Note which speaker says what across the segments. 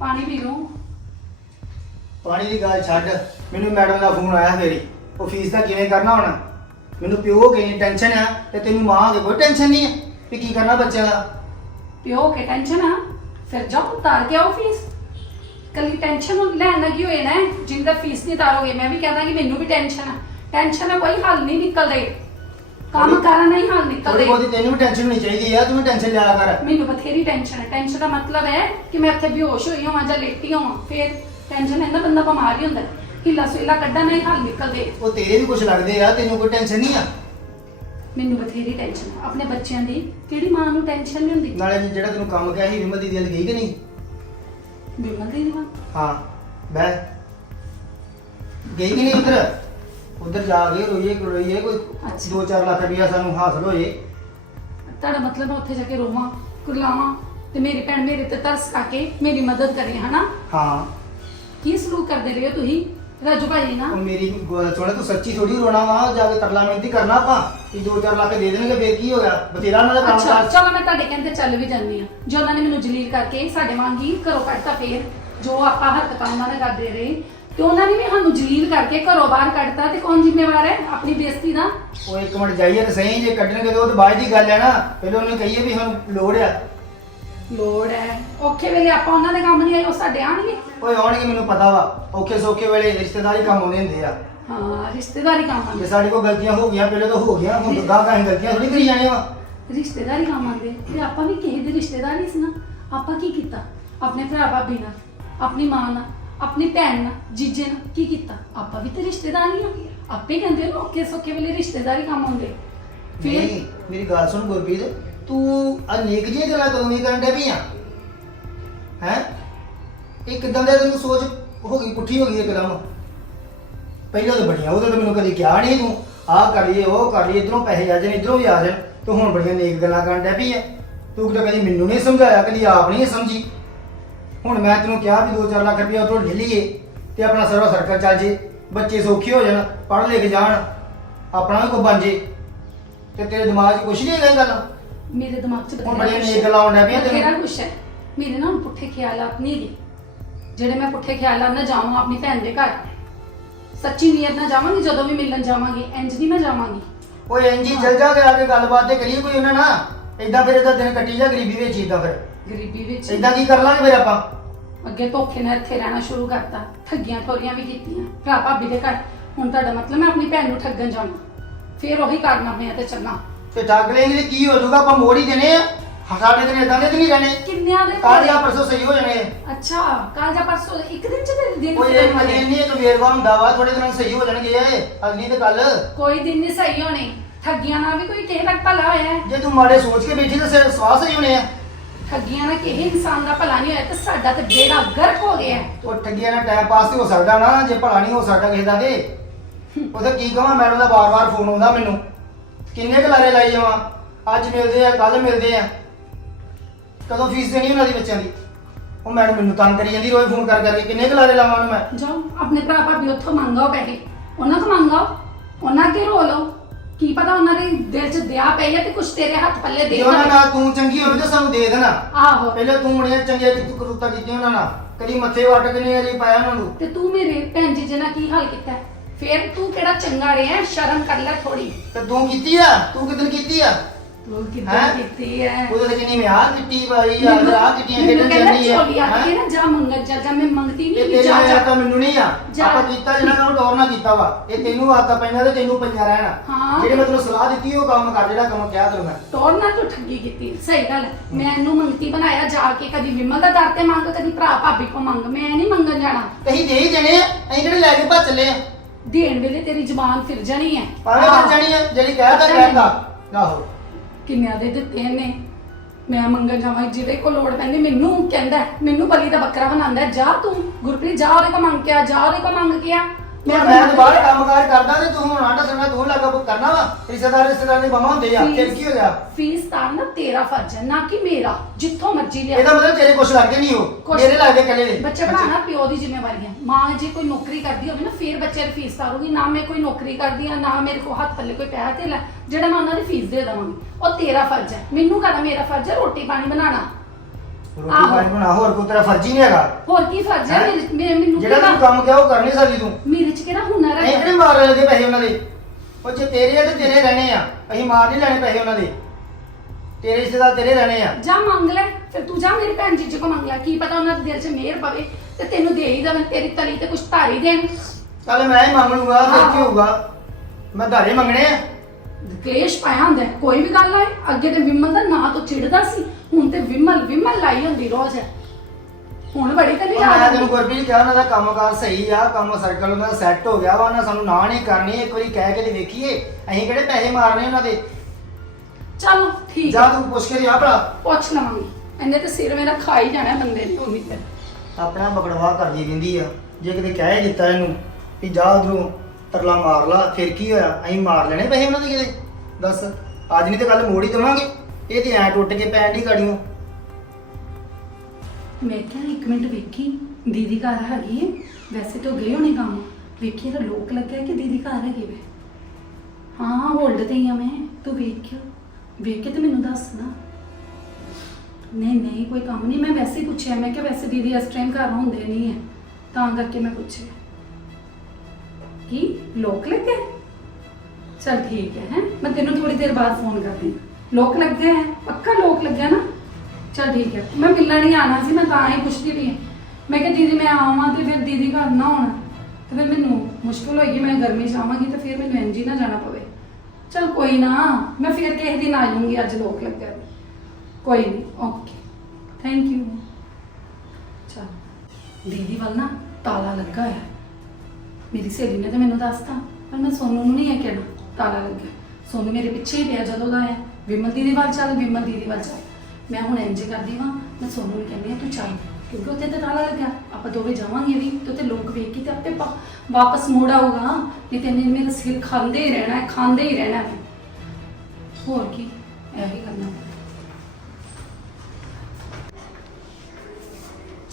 Speaker 1: ਪਾਣੀ ਪੀ ਲਓ
Speaker 2: ਪਾਣੀ ਦੀ ਗੱਲ ਛੱਡ। ਮੈਨੂੰ ਮੈਡਮ ਦਾ ਫੋਨ ਆਇਆ ਫੇਰੀ ਉਹ ਫੀਸ ਦਾ ਕਿਵੇਂ ਕਰਨਾ ਹੁਣ? ਮੈਨੂੰ ਪਿਓ ਕਿੰਨੀ ਟੈਨਸ਼ਨ ਆ ਤੇ ਤੈਨੂੰ ਮਾਂ ਦੀ ਕੋਈ ਟੈਨਸ਼ਨ ਨਹੀਂ ਹੈ ਵੀ ਕੀ ਕਰਨਾ ਬੱਚਿਆਂ ਦਾ?
Speaker 1: ਪਿਓ ਕੇ ਟੈਨਸ਼ਨ ਆ? ਫਿਰ ਜਾਓ ਉਤਾਰ ਕੇ ਆਓ ਫੀਸ। ਕੱਲੀ ਟੈਨਸ਼ਨ ਲੈਣ ਲੱਗੀ ਹੋਏ ਨਾ? ਜਿੰਦਾ ਫੀਸ ਨਹੀਂ ਤਾਰੋਗੇ ਮੈਂ ਵੀ ਕਹਿੰਦਾ ਕਿ ਮੈਨੂੰ ਵੀ ਟੈਨਸ਼ਨ ਆ। ਟੈਨਸ਼ਨ ਨਾਲ ਕੋਈ ਹੱਲ ਨਹੀਂ ਨਿਕਲਦੇ। ਕੰਮ ਕਰਨ ਨਾਲ ਹੀ ਹੱਲ
Speaker 2: ਥੋੜੀ
Speaker 1: ਨਿਕਲਦੇ
Speaker 2: ਬਹੁਤੀ ਤੈਨੂੰ ਵੀ ਟੈਨਸ਼ਨ ਹੋਣੀ ਚਾਹੀਦੀ ਆ ਤੂੰ ਵੀ ਟੈਨਸ਼ਨ ਲਿਆ ਕਰ।
Speaker 1: ਮੈਨੂੰ ਬਥੇਰੀ ਟੈਨਸ਼ਨ ਹੈ। ਟੈਨਸ਼ਨ ਦਾ ਮਤਲਬ ਹੈ ਕਿ ਮੈਂ ਇੱਥੇ ਬੇਹੋਸ਼ ਹੋਈ ਹਾਂ ਜਾਂ ਲੇਟੀ ਹਾਂ ਫਿਰ ਟੈਨਸ਼ਨ ਹੈ ਨਾ ਬੰਦਾ ਬਿਮਾਰ ਹੀ ਹੁੰਦਾ ਹਿੱਲਾ ਸੁਹਿਲਾ ਕੱਢਣ ਨਾਲ ਹੀ ਹੱਲ ਨਿਕਲਦੇ
Speaker 2: ਉਹ ਤੇਰੇ ਵੀ ਕੁਝ ਲੱਗਦੇ ਆ ਤੈਨੂੰ ਕੋਈ ਟੈਨਸ਼ਨ ਨਹੀਂ ਆ?
Speaker 1: ਮੈਨੂੰ ਬਥੇਰੀ ਟੈਨਸ਼ਨ ਹੈ। ਆਪਣੇ ਬੱਚਿਆਂ ਦੀ ਕਿਹੜੀ ਮਾਂ ਨੂੰ ਟੈਨਸ਼ਨ ਨਹੀਂ ਹੁੰਦੀ?
Speaker 2: ਨਾਲੇ ਜਿਹੜਾ ਤੈਨੂੰ ਕੰਮ ਕਿਹਾ ਸੀ ਵਿਮਲ ਦੀਦੀ ਵੱਲ ਗਈ ਕਿ ਨਹੀਂ?
Speaker 1: ਬਿਮਲ ਦੀ ਮਾਂ?
Speaker 2: ਹਾਂ ਬਹਿ। ਗਈ ਕਿ ਨਹੀਂ ਉਧਰ ਉਧਰ ਜਾ ਕੇ ਰੋਈਏ ਰੋਈਏ ਕੋਈ
Speaker 1: ਅੱਛਾ।
Speaker 2: 2-4 ਲੱਖ ਰੁਪਇਆ ਸਾਨੂੰ ਹਾਸਲ ਹੋਏ।
Speaker 1: ਤੁਹਾਡਾ ਮਤਲਬ ਮੈਂ ਉੱਥੇ ਜਾ ਕੇ ਰੋਵਾਂ ਕੁਰਲਾਵਾਂ ਤੇ ਮੇਰੀ ਭੈਣ ਮੇਰੇ ਤੇ ਤਰਸ ਖਾ ਕੇ ਮੇਰੀ ਮਦਦ ਕਰੇ ਹਨਾ?
Speaker 2: ਹਾਂ।
Speaker 1: ਕੀ ਸਲੂਕ ਕਰਦੇ ਰਹੇ ਹੋ ਤੁਸੀਂ? ਰਾਜੂ ਭਾਈ ਨਾ।
Speaker 2: ਉਹ ਮੇਰੀ ਸੁਣ ਤੂੰ ਸੱਚੀ ਥੋੜੀ ਰੋਣਾ ਵਾ ਜਾ ਕੇ ਤਰਲਾ ਮਿਹਨਤੀ ਕਰਨਾ ਆਪਾਂ ਕਿ 2-4 ਲੱਖ ਦੇ ਦੇਣਗੇ ਫੇਰ ਕੀ ਹੋਇਆ ਬਥੇਰਾ ਉਹਨਾਂ ਦਾ ਕੰਮ
Speaker 1: ਅੱਛਾ
Speaker 2: ਕਰ
Speaker 1: ਚਲੋ ਮੈਂ ਤੁਹਾਡੇ ਕਹਿੰਦੇ ਚੱਲ ਵੀ ਜਾਂਦੀ ਆ ਜੋ ਉਹਨਾਂ ਨੇ ਮੈਨੂੰ ਜਲੀਲ ਕਰਕੇ ਸਾਡੇ ਵਾਂਗੀ ਘਰੋਂ ਕੱਢਤਾ ਫੇਰ ਜੋ ਆਪਾਂ ਹੱਥ ਕੰਮਾਂ ਨਾਲ ਕਰਦੇ ਰਹੇ ਤੇ ਉਹਨਾਂ ਨੇ ਵੀ ਸਾਨੂੰ ਜਲੀਲ ਕਰਕੇ ਘਰੋਂ ਬਾਹਰ ਕੱਢਤਾ ਤੇ ਕੌਣ ਜ਼ਿੰਮੇਵਾਰ ਹੈ ਆਪਣੀ ਬੇਇੱਜ਼ਤੀ ਦਾ?
Speaker 2: ਉਹ ਇੱਕ ਮਿੰਟ ਜਾਈਏ ਤੇ ਸਹੀ ਜੇ ਕੱਢਣਗੇ ਤੇ ਉਹ ਤਾਂ ਬਾਅਦ ਦੀ ਗੱਲ ਹੈ ਨਾ। ਪਹਿਲਾਂ ਉਹਨੂੰ ਕਹੀਏ ਵੀ ਸਾਨੂੰ ਲੋੜ ਆ।
Speaker 1: ਲੋੜ ਹੈ। ਔਖੇ ਵੇਲੇ ਆਪਾਂ ਉਹਨਾਂ ਦੇ ਕੰਮ ਨਹੀਂ ਆਏ ਉਹ ਸਾਡੇ ਆਣਗੇ
Speaker 2: ਓਏ ਆਉਣਗੇ ਮੈਨੂੰ ਪਤਾ ਵਾ। ਔਖੇ ਸੌਖੇ ਵੇਲੇ ਰਿਸ਼ਤੇਦਾਰੀ ਕੰਮ ਆਉਂਦੇ ਹੁੰਦੇ ਆ।
Speaker 1: ਹਾਂ ਰਿਸ਼ਤੇਦਾਰੀ ਕੰਮ
Speaker 2: ਜੇ
Speaker 1: ਆਉਂਦੇ
Speaker 2: ਸਾਡੇ ਕੋਲ ਗਲਤੀਆਂ ਹੋ ਗਈਆਂ ਪਹਿਲੇ ਤਾਂ ਹੋ ਗਈਆਂ ਹੁਣ ਤਾਂ ਗਾਹਾਂ ਗਾਹਾਂ ਗਲਤੀਆਂ ਥੋੜੀ ਕਰੀ ਜਾਣੀਆਂ ਵਾ।
Speaker 1: ਰਿਸ਼ਤੇਦਾਰੀ ਕੰਮ ਆਉਂਦੇ। ਤੇ ਆਪਾਂ ਵੀ ਕਿਸੇ ਦੇ ਰਿਸ਼ਤੇਦਾਰ ਨਹੀਂ ਸੀ ਨਾ। ਆਪਾਂ ਕੀ ਕੀਤਾ? ਆਪਣੇ ਭਰਾ ਭਾਬੀ ਨਾਲ ਆਪਣੀ ਮਾਂ ਨਾਲ। ਆਪਣੀ ਭੈਣ ਨਾਲ, ਜੀਜੇ ਨਾਲ, ਕੀ ਕੀਤਾ? ਆਪਾਂ ਵੀ ਤੇ ਰਿਸ਼ਤੇਦਾਰ ਆਪੇ ਕਹਿੰਦੇ ਨੇ, ਔਖੇ ਸੌਖੇ ਵੇਲੇ ਰਿਸ਼ਤੇਦਾਰੀ ਕੰਮ ਆਉਂਦੇ। ਫਿਰ?
Speaker 2: ਨਹੀਂ, ਮੇਰੀ ਗੱਲ ਸੁਣ ਗੁਰਪ੍ਰੀਤ, ਤੂੰ ਆ ਨੇਕ ਜਿਹੀਆਂ ਗੱਲਾਂ ਕਦੋਂ ਨਹੀਂ ਕਰਨ ਡੈ ਪਈ ਆ? ਹੈ? ਇਹ ਕਿਦਾਂ ਦਾ ਤੈਨੂੰ ਸੋਚ ਹੋ ਗਈ, ਪੁੱਠੀ ਹੋ ਗਈ ਇੱਕਦਮ? ਪਹਿਲਾਂ ਤਾਂ ਬਣਿਆ ਉਦੋਂ ਤਾਂ ਮੈਨੂੰ ਕਦੀ ਕਿਹਾ ਨਹੀਂ ਤੂੰ। ਆਹ ਕਰ ਲਈਏ, ਉਹ ਕਰ ਲਈਏ, ਇਧਰੋਂ ਪੈਸੇ ਆ ਜਾਣ, ਇਧਰੋਂ ਵੀ ਆ ਜਾਣ। ਤੂੰ ਹੁਣ ਬੜੀਆਂ ਨੇਕ ਗੱਲਾਂ ਕਰਨ ਡੈ ਪਈ ਆ। ਤੂੰ ਤਾਂ ਕਦੀ ਮੈਨੂੰ ਨਹੀਂ ਸਮਝਾਇਆ, ਕਦੀ ਆਪ ਨਹੀਂ ਸਮਝੀ। ਹੁਣ ਮੈਂ ਤੈਨੂੰ ਕਿਹਾ ਵੀ 2-4 ਲੱਖ ਰੁਪਇਆ ਉਧਰੋਂ ਲੈ ਲਈਏ ਤੇ ਆਪਣਾ ਸਰਵਾ ਸਰਕਲ ਚੱਲ ਜੇ। ਬੱਚੇ ਸੌਖੇ ਹੋ ਜਾਣ ਪੜ੍ਹ ਲਿਖ ਜਾਣ ਆਪਣਾ ਵੀ ਕੋਈ ਬਣ ਜੇ। ਤੇ ਤੇਰੇ ਦਿਮਾਗ 'ਚ ਕੁਛ ਨਹੀਂ ਹੈਗਾ ਇਹ ਗੱਲ?
Speaker 1: ਮੇਰੇ ਦਿਮਾਗ 'ਚ
Speaker 2: ਹੁਣ ਬੜੀਆਂ ਨੇਕ ਗੱਲਾਂ ਆਉਣ ਡੈ ਪਈਆਂ ਤੈਨੂੰ।
Speaker 1: ਬਥੇਰਾ ਕੁਛ ਹੈ। ਮੇਰੇ ਨਾਲ ਪੁੱਠੇ ਖਿਆਲਾਤ ਨਹੀਂ ਹੈਗੇ। ਜਿਹੜੇ ਮੈਂ ਪੁੱਠੇ ਖਿਆਲਾਤ ਨਾਲ ਜਾਵਾਂ ਆਪਣੀ ਭੈਣ ਦੇ ਘਰ ਸੱਚੀ ਨੀਅਤ ਨਾਲ ਜਾਵਾਂਗੀ ਜਦੋਂ ਵੀ ਮਿਲਣ ਜਾਵਾਂਗੀ ਇੰਜ ਨਹੀਂ ਮੈਂ ਜਾਵਾਂਗੀ।
Speaker 2: ਓਏ ਇੰਜੀ ਚੱਲ ਜਾ ਕੇ ਆ ਕੇ ਗੱਲਬਾਤ ਤੇ ਕਰੀਏ ਕੋਈ ਉਹਨਾਂ ਨਾਲ। ਏਦਾਂ ਫਿਰ ਇਹਦਾ ਦਿਨ ਕੱਟੀ ਜਾ ਗਰੀਬੀ ਵਿੱਚ ਏਦਾਂ ਫਿਰ?
Speaker 1: ਗਰੀਬੀ ਵਿੱਚ
Speaker 2: ਏਦਾਂ ਕੀ ਕਰ ਲਾਂਗੇ ਫਿਰ ਆਪਾਂ?
Speaker 1: ਅੱਗੇ ਧੋਖੇ ਨਾਲ ਇੱਥੇ ਰਹਿਣਾ ਸ਼ੁਰੂ ਕਰਤਾ ਠੱਗੀਆਂ ਠੋਰੀਆਂ ਵੀ ਕੀਤੀਆਂ। ਭਰਾ ਭਾਬੀ ਦੇ ਘਰ ਹੁਣ ਤੁਹਾਡਾ ਮਤਲਬ ਮੈਂ ਆਪਣੀ ਭੈਣ ਨੂੰ ਠੱਗਣ ਜਾਵਾਂ। ਫਿਰ ਉਹੀ ਕਰਨਾ ਪਿਆ ਤੇ ਚੱਲਾਂ।
Speaker 2: ਤੇ ਠੱਗ ਤੇ ਕੀ ਹੋ ਜਾਊਗਾ ਆਪਾਂ ਮੋੜ ਹੀ ਦੇਣੇ ਆ। ਸਾਡੇ ਦਿਨ ਏਦਾਂ ਦੇ ਤੇ ਨਹੀਂ ਰਹਿਣੇ।
Speaker 1: ਕਿੰਨਿਆਂ ਦੇ
Speaker 2: ਕੱਲ ਜਾਂ ਪਰਸੋਂ ਸਹੀ ਹੋ ਜਾਣੇ ਆ।
Speaker 1: ਅੱਛਾ ਕੱਲ ਜਾਂ ਪਰਸੋਂ ਇੱਕ ਦਿਨ ਚ ਤੇ ਦਿਨ
Speaker 2: ਓਏ ਇੱਕ ਦਿਨ ਨਹੀਂ ਇੱਕ ਵੇਰਵਾ ਹੁੰਦਾ ਵਾ ਥੋੜੇ ਦਿਨਾਂ 'ਚ ਸਹੀ ਹੋ ਜਾਣਗੇ ਇਹ ਅਗਲੀ ਤੇ ਕੱਲ
Speaker 1: ਕੋਈ ਦਿਨ ਨਹੀਂ ਸਹੀ ਹੋਣੇ। ਠੱਗੀਆਂ ਨਾਲ ਵੀ ਕੋਈ ਕਿਸੇ ਦਾ ਭਲਾ ਹੋਇਆ? ਹੈ
Speaker 2: ਜੇ ਤੂੰ ਮਾੜੇ ਸੋਚ ਕੇ ਬੈਠੀ ਤਾਂ ਸੇ- ਸਵਾਹ ਸਹੀ ਹੋਣੇ ਆ।
Speaker 1: ਠੱਗੀਆਂ ਨਾਲ ਕਿਸੇ ਇਨਸਾਨ ਦਾ ਭਲਾ ਨਹੀਂ ਹੋਇਆ ਤੇ ਸਾਡਾ ਤੇ ਬੇੜਾ ਗਰਕ ਹੋ ਗਿਆ। ਹੈ।
Speaker 2: ਉਹ ਠੱਗੀਆਂ ਨਾਲ ਟਾਈਮ ਪਾਸ ਤੇ ਹੋ ਸਕਦਾ ਨਾ ਜੇ ਭਲਾ ਨਹੀਂ ਹੋ ਸਕਦਾ ਕਿਸੇ ਦਾ ਤੇ। ਉਹਦਾ ਕੀ ਕਹਾਂ ਮੈਡਮ ਦਾ ਵਾਰ-ਵਾਰ ਫੋਨ ਆਉਂਦਾ ਮੈਨੂੰ। ਕਿੰਨੇ ਕੁ ਲਾਰੇ ਲਾਈ ਜਾਵਾਂ? ਅੱਜ ਮਿਲਦੇ ਆ ਕੱਲ ਮਿਲਦੇ ਆ। ਕਦੋਂ ਫੀਸ ਦੇਣੀ ਉਹਨਾਂ ਦੀ ਬੱਚਿਆਂ ਦੀ? ਉਹ ਮੈਡਮ ਮੈਨੂੰ ਤੰਗ ਕਰੀ ਜਾਂਦੀ ਰੋਜ਼ ਫੋਨ ਕਰ ਕਰਕੇ ਕਿੰਨੇ ਕੁ ਲਾਰੇ ਲਾਵਾਂ ਉਹਨੂੰ ਮੈਂ?
Speaker 1: ਜਾਓ ਆਪਣੇ ਭਰਾ ਭਾਬੀ ਉੱਥੋਂ ਮੰਗਾਓ ਪੈਸੇ। ਉਹਨਾਂ ਤੋਂ ਮੰਗਾਓ ਉਹਨਾਂ ਅੱਗੇ ਰੋ ਲਓ। ਕੀ ਪਤਾ ਉਹਨਾਂ ਦੇ ਦਿਲ 'ਚ ਦਿਆ ਪਈ ਹੈ ਤੇ ਕੁਝ ਤੇਰੇ ਹੱਥ ਪੱਲੇ ਦੇ
Speaker 2: ਜੇ ਉਹਨਾਂ ਨਾਲ ਤੂੰ ਚੰਗੀ ਹੋਵੇ ਤਾਂ ਸਾਨੂੰ ਦੇ ਦੇਣਾ।
Speaker 1: ਆਹੋ।
Speaker 2: ਪਹਿਲੇ ਤੂੰ ਬੜੀਆਂ ਚੰਗੀਆਂ ਕਿ ਕਰੂਤਾ ਕੀਤੀਆਂ ਉਹਨਾਂ ਨਾਲ। ਕਦੀ ਮੱਥੇ ਵੱਟ ਕੇ ਨਹੀਂ ਅਜੇ ਪਾਇਆ ਉਹਨਾਂ ਨੂੰ।
Speaker 1: ਤੇ ਤੂੰ ਮੇਰੇ ਭੈਣ ਜੀ ਨਾਲ ਕੀ ਹਾਲ ਕੀਤਾ? ਹੈ? ਫੇਰ ਤੂੰ ਕਿਹੜਾ ਚੰਗਾ ਰਿਹਾ? ਸ਼ਰਮ ਕਰ ਲੈ ਥੋੜੀ
Speaker 2: ਤੇ ਤੂੰ ਕੀਤੀ ਆ? ਤੂੰ ਕਿਦਨ ਕੀਤੀ ਆ?
Speaker 1: ਤੂੰ
Speaker 2: ਹੈਂ?
Speaker 1: ਕਿੱਦਾਂ ਕੀਤੀ ਹੈ
Speaker 2: ਉਹਦੇ ਤੇ ਕਿੰਨੀ ਮਿਆਰ ਕੀਤੀ ਭਾਈ ਆ ਆ ਕਿੱਟੀਆਂ
Speaker 1: ਮੈਨੂੰ
Speaker 2: ਖੇਡਣ
Speaker 1: ਕਹਿੰਦਾ
Speaker 2: ਜਾਂਦੀ ਆ।
Speaker 1: ਝੋਲੀ ਆ ਕੇ
Speaker 2: ਹੈਂ?
Speaker 1: ਨਾ ਜਾ ਮੰਗਣ ਜਾ ਜਾ ਮੈਂ ਮੰਗਤੀ
Speaker 2: ਇਹ
Speaker 1: ਨਹੀਂ
Speaker 2: ਤੇਰੇ
Speaker 1: ਜਾ
Speaker 2: ਨਾਲ
Speaker 1: ਜਾ।
Speaker 2: ਤਾਂ ਮੈਨੂੰ ਨਹੀਂ ਆ।
Speaker 1: ਜਾ।
Speaker 2: ਆਪਾਂ ਕੀਤਾ ਜਿਹਨਾਂ ਨਾਲ ਟੌਰ ਨਾ ਕੀਤਾ ਵਾ। ਇਹ ਤੈਨੂੰ ਆਤਾ ਪੈਂਦਾ ਤੇ ਤੈਨੂੰ ਪਈਆਂ ਰਹਿਣਾ।
Speaker 1: ਹਾਂ।
Speaker 2: ਜਿਹੜੇ ਮੈਂ ਤੈਨੂੰ ਸਲਾਹ ਦਿੱਤੀ ਉਹ ਕੰਮ ਕਰ ਜਿਹੜਾ ਕੰਮ ਕਿਹਾ ਤੈਨੂੰ ਮੈਂ।
Speaker 1: ਟੋਰ ਨਾਲ ਤੂੰ ਠੱਗੀ ਕੀਤੀ। ਸਹੀ ਗੱਲ। ਹੈ। ਮੈਂ ਇਹਨੂੰ ਮੰਗਤੀ ਬਣਾਇਆ ਜਾ ਕੇ ਕਦੀ ਵਿਮਲ ਦਾ ਦਰ ਤੇ ਮੰਗ ਕਦੀ ਭਰਾ ਭਾਬੀ ਕੋ ਮੰਗ। ਮੈਂ ਨਹੀਂ ਮੰਗਣ ਜਾਣਾ।
Speaker 2: ਤੇ ਅਸੀਂ ਦੇ ਹੀ ਦੇਣੇ ਆ। ਅਸੀਂ ਕਿਹੜੇ ਲੈ ਕੇ ਭੱਜ ਚੱਲੇ ਆ?
Speaker 1: ਦੇਣ ਵੇਲੇ ਤੇਰੀ ਜ਼ਬਾਨ ਫਿਰ ਜਾਣੀ ਹੈ
Speaker 2: ਭਾਵੇਂ
Speaker 1: ਆਹ,
Speaker 2: ਭੱਜ ਜਾਣੀ ਆ ਜਿਹੜੀ ਕਹਿਤਾ ਕਹਿਤਾ ਆਹੋ।
Speaker 1: ਕਿੰਨਿਆਂ ਦੇ ਦਿੱਤੇ ਨੇ? ਮੈਂ ਮੰਗਣ ਜਾਵਾਂ ਜਿਹਦੇ ਕੋਲ ਲੋੜ ਪੈਂਦੀ ਮੈਨੂੰ ਕਹਿੰਦਾ ਹੈ, ਮੈਨੂੰ ਬਲੀ ਦਾ ਬੱਕਰਾ ਬਣਾਉਂਦਾ ਹੈ, ਜਾ ਤੂੰ। ਗੁਰਪ੍ਰੀਤ ਜਾ ਉਹਦੇ ਕੋ ਮੰਗ ਕੇ ਆ ਜਾ ਉਹਦੇ ਕੋਲ ਮੰਗ ਕੇ ਆ।
Speaker 2: ਮੈਂ ਮੈਂ ਤਾਂ ਬਾਹਰ ਕੰਮਕਾਰ ਕਰਦਾ ਤੇ ਤੂੰ ਹੁਣ ਆਟਾ ਸਣਾ ਤੂੰ ਲੱਗਾ ਕਰਨਾ ਵਾ। ਰਿਸ਼ਤੇਦਾਰ ਰਿਸ਼ਤੇਦਾਰ ਦੇ ਬਮਾ ਹੁੰਦੇ ਆ। ਫਿਰ ਕੀ ਹੋ ਗਿਆ?
Speaker 1: ਫੀਸ ਤਾਂ ਨਾ ਤੇਰਾ ਫਰਜ਼ ਹੈ ਨਾ ਕਿ ਮੇਰਾ ਜਿੱਥੋਂ ਮਰਜ਼ੀ ਲਿਆ।
Speaker 2: ਇਹਦਾ ਮਤਲਬ ਤੇਰੇ ਕੁਛ ਲੱਗਦੇ ਨਹੀਂ
Speaker 1: ਕੁਛ-
Speaker 2: ਮੇਰੇ ਲੱਗਦੇ ਕੱਲੇ ਦੇ।
Speaker 1: ਬੱਚੇ ਪੜਾਉਣਾ ਪਿਓ ਦੀ ਜ਼ਿੰਮੇਵਾਰੀ ਹੈ ਮਾਂ ਜੇ ਕੋਈ ਨੌਕਰੀ ਕਰਦੀ ਹੋਵੇ ਨਾ ਫੇਰ ਬੱਚੇ ਦੀ ਫੀਸ ਤਾਰੂਗੀ। ਨਾ ਮੈਂ ਕੋਈ ਨੌਕਰੀ ਕਰਦੀ ਆ ਨਾ ਮੇਰੇ ਕੋਲ ਹੱਥ ਥੱਲੇ ਕੋਈ ਪੈਸਾ ਤੇ ਲੈ ਜਿਹੜਾ ਮੈਂ ਉਹਨਾਂ ਦੀ ਫੀਸ ਦੇ ਦੇਵਾਂਗੀ ਉਹ ਤੇਰਾ ਫਰਜ਼ ਹੈ ਮੈਨੂੰ ਕਹਦਾ ਮੇਰਾ ਫਰਜ਼ ਹੈ ਰੋਟੀ ਪਾਣੀ ਬਣਾਉਣਾ।
Speaker 2: ਰੋਟੀ
Speaker 1: ਆਹੋ।
Speaker 2: ਪਾਣੀ ਬਣਾ ਹੋਰ ਕੋਈ ਤੇਰਾ ਫਰਜ਼ ਹੀ ਨਹੀਂ ਹੈਗਾ।
Speaker 1: ਹੋਰ ਕੀ ਫਰਜ਼ ਹੈ?
Speaker 2: ਹੈਂ?
Speaker 1: ਮੇਰੇ ਮੇਰੇ- ਮੈਨੂੰ
Speaker 2: ਜਿਹੜਾ ਤੂੰ
Speaker 1: ਕਿਹੜਾ
Speaker 2: ਕੰਮ ਕਿਹਾ ਉਹ ਕਰ ਨਹੀਂ ਸਕਦੀ ਤੂੰ।
Speaker 1: ਮੇਰੇ ਚ ਕਿਹੜਾ ਹੁਨਰ
Speaker 2: ਅਸੀਂ
Speaker 1: ਹੈ
Speaker 2: ਕਿਹੜੇ ਮਾਰ ਲੈਣੇ ਪੈਸੇ ਉਹਨਾਂ ਦੇ? ਉਹ ਜੇ ਤੇਰੇ ਆ ਤੇ ਤੇਰੇ ਰਹਿਣੇ ਆ। ਅਸੀਂ ਮਾਰ ਨਹੀਂ ਲੈਣੇ ਪੈਸੇ ਉਹਨਾਂ ਦੇ। ਤੇਰੇ ਰਿਸ਼ਤੇਦਾਰ ਤੇਰੇ ਰਹਿਣੇ ਆ।
Speaker 1: ਜਾ ਮੰਗ ਲੈ ਫਿਰ ਤੂੰ ਜਾ ਮੇਰੀ ਭੈਣ ਜੀ ਕੋ ਮੰਗ ਲੈ। ਕੀ ਪਤਾ ਉਹਨਾਂ ਦੇ ਦਿਲ 'ਚ ਮਿਹਰ ਪਵੇ ਤੇ ਤੈਨੂੰ ਦੇ ਹੀ ਦੇਣ ਤੇਰੀ ਤਲੀ ਤੇ ਕੁਛ ਧਾਰੀ ਦੇਣ।
Speaker 2: ਚੱਲ ਮੈਂ ਹੀ ਮੰਗ ਲੂੰਗਾ ਫਿਰ ਕੀ। ਹੋਊਗਾ? ਮੈਂ ਧਾਰੇ ਮੰਗਣੇ ਆ।
Speaker 1: ਕਲੇਸ਼ ਪਾਇਆ ਹੁੰਦਾ ਹੈ। ਕੋਈ ਵੀ ਗੱਲ ਆਏ ਅੱਗੇ ਤੇ ਵਿਮਲ ਦਾ ਤੋਂ ਚਿੜਦਾ ਸੀ ਹੁਣ ਤੇ ਵਿਮਲ ਵਿਮਲ ਲਾਈ ਹੁੰਦੀ ਰੋਜ਼। ਹੈ ਹੁਣ ਬੜੀ ਤੇ
Speaker 2: ਉਹ ਮੈਂ ਤੈਨੂੰ ਗੁਰਪ੍ਰੀਤ ਕਿਹਾ ਉਹਨਾਂ ਦਾ ਕੰਮਕਾਰ ਸਹੀ ਆ ਕੰਮ ਸਰਕਲ ਉਹਨਾਂ ਦਾ ਸੈੱਟ ਹੋ ਗਿਆ ਵਾ ਉਹਨਾਂ ਸਾਨੂੰ ਨਾ ਨਹੀਂ ਕਰਨੀ ਇੱਕ ਵਾਰੀ ਕਹਿ ਕੇ ਤੇ ਵੇਖੀਏ ਅਸੀਂ ਕਿਹੜੇ ਪੈਸੇ ਮਾਰਨੇ ਉਹਨਾਂ ਦੇ?
Speaker 1: ਚਲੋ ਠੀਕ
Speaker 2: ਜਾ
Speaker 1: ਹੈ
Speaker 2: ਤੂੰ ਪੁੱਛ ਕੇ ਲਿਆ ਭਰਾ
Speaker 1: ਪੁੱਛ ਲਵਾਂਗੀ। ਇਹਨੇ ਤੇ ਸਿਰ ਮੇਰਾ ਖਾ ਹੀ ਜਾਣਾ ਬੰਦੇ ਨੇ ਉਮੀਦ ਹੈ।
Speaker 2: ਆਪਣਾ ਬਕੜਵਾ ਕਰਦੀ ਰਹਿੰਦੀ ਆ। ਜੇ ਕਿਤੇ ਕਹਿ ਦਿੱਤਾ ਇਹਨੂੰ ਵੀ ਜਾ ਉਧਰੋਂ ਤਰਲਾ ਮਾਰ ਲਾ ਫਿਰ ਕੀ ਹੋਇਆ? ਅਸੀਂ ਮਾਰ ਲੈਣੇ ਪੈਸੇ ਉਹਨਾਂ ਦੇ ਕਿਤੇ? ਦੱਸ ਅੱਜ ਨਹੀਂ ਤੇ ਕੱਲ ਮੋੜ ਹੀ ਦੇਵਾਂਗੇ। ਇਹ ਤੇ ਐ ਟੁੱਟ ਕੇ ਪੈਣ ਦੀ ਗਾੜੀਆਂ
Speaker 1: ਮੈਂ ਕਿਹਾ ਇੱਕ ਮਿੰਟ ਵੇਖੀ, ਦੀਦੀ ਘਰ ਹੈਗੀ ਹੈ ਵੈਸੇ ਤਾਂ ਗਏ ਹੋਣੇ ਕੰਮ। ਵੇਖੀ, ਇਹਦਾ ਲੋਕ ਲੱਗਿਆ ਕਿ ਦੀਦੀ ਘਰ ਹੈਗੇ ਵੇ? ਹਾਂ ਹੋਲਡ ਤੇ ਹੀ ਆ ਮੈਂ। ਤੂੰ ਵੇਖ ਵੇਖ ਕੇ ਤੇ ਮੈਨੂੰ ਦੱਸ ਨਾ। ਨਹੀਂ ਨਹੀਂ, ਕੋਈ ਕੰਮ ਨਹੀਂ। ਮੈਂ ਵੈਸੇ ਹੀ ਪੁੱਛਿਆ। ਮੈਂ ਕਿਹਾ ਵੈਸੇ ਦੀਦੀ ਇਸ ਟਾਈਮ ਘਰ ਹੁੰਦੇ ਨਹੀਂ ਹੈ ਤਾਂ ਕਰਕੇ ਮੈਂ ਪੁੱਛਿਆ। ਕੀ? ਲੋਕ ਲੱਗੇ? ਚਲ ਠੀਕ ਹੈ ਹੈਂ? ਮੈਂ ਤੈਨੂੰ ਥੋੜੀ ਦੇਰ ਬਾਅਦ ਫੋਨ ਕਰਦੀ। ਲੋਕ ਲੱਗਿਆ ਹੈ ਪੱਕਾ ਲੋਕ ਲੱਗਿਆ ਨਾ? ਚਲ ਠੀਕ ਹੈ। ਮੈਂ ਮਿਲਣ ਨਹੀਂ ਆਣਾ ਸੀ, ਮੈਂ ਤਾਂ ਹੀ ਪੁੱਛਦੀ ਪਈ ਹਾਂ। ਮੈਂ ਕਿਹਾ, ਦੀਦੀ, ਮੈਂ ਆਵਾਂ ਤੇ ਫਿਰ ਦੀਦੀ ਘਰ ਨਾ ਹੋਣਾ ਤੇ ਫਿਰ ਮੈਨੂੰ ਮੁਸ਼ਕਲ ਹੋਏਗੀ, ਮੈਂ ਗਰਮੀ ਚ ਆਵਾਂਗੀ ਤੇ ਫਿਰ ਮੈਨੂੰ ਇੰਜੀ ਨਾ ਜਾਣਾ ਪਵੇ। ਚਲ ਕੋਈ ਨਾ, ਮੈਂ ਫਿਰ ਕਿਸੇ ਦਿਨ ਆ ਜਾਊਂਗੀ, ਅੱਜ ਲੋਕ ਲੱਗਿਆ ਨੇ। ਕੋਈ ਨਹੀਂ, ਓਕੇ। ਥੈਂਕ ਯੂ ਚਲ। ਦੀਦੀ ਵੱਲ ਨਾ ਤਾਲਾ ਲੱਗਾ ਹੈ ਮੇਰੀ ਸਹੇਲੀ ਨੇ ਤਾਂ ਮੈਨੂੰ ਦੱਸਤਾ, ਪਰ ਮੈਂ ਸੋਨੂੰ ਨੂੰ ਨਹੀਂ ਇਹ ਕਹਿਣਾ, ਤਾਲਾ ਲੱਗਿਆ। ਸੋਨੂੰ ਮੇਰੇ ਪਿੱਛੇ ਹੀ ਪਿਆ ਜਦੋਂ ਦਾ ਹੈ ਵਿਮਲ ਦੀਦੀ ਵੱਲ ਚੱਲ ਵਿਮਲ ਦੀਦੀ ਵੱਲ ਚੱਲ। ਮੈਂ ਹੁਣ ਇੰਜ ਕਰਦੀ ਵਾਂ ਮੈਂ ਸੋਨੂ ਨੂੰ ਕਹਿੰਦੀ ਆ ਤੂੰ ਚੱਲ ਕਿਉਂਕਿ ਉੱਥੇ ਤੇ ਤਾਲਾ ਲੱਗਿਆ। ਆਪਾਂ ਦੋਵੇਂ ਜਾਵਾਂਗੇ ਵੀ ਤੇ ਉੱਥੇ ਲੋਕ ਵੇਖ ਕੇ ਤੇ ਆਪੇ ਪਾ- ਵਾਪਸ ਮੋੜ ਆਊਗਾ। ਨਹੀਂ ਤੇ ਇਹਨੇ ਮੇਰਾ ਸਿਰ ਖਾਂਦੇ ਹੀ ਰਹਿਣਾ ਹੈ ਖਾਂਦੇ ਹੀ ਰਹਿਣਾ ਹੈ। ਹੋਰ ਕੀ ਇਹੀ ਕਰਨਾ।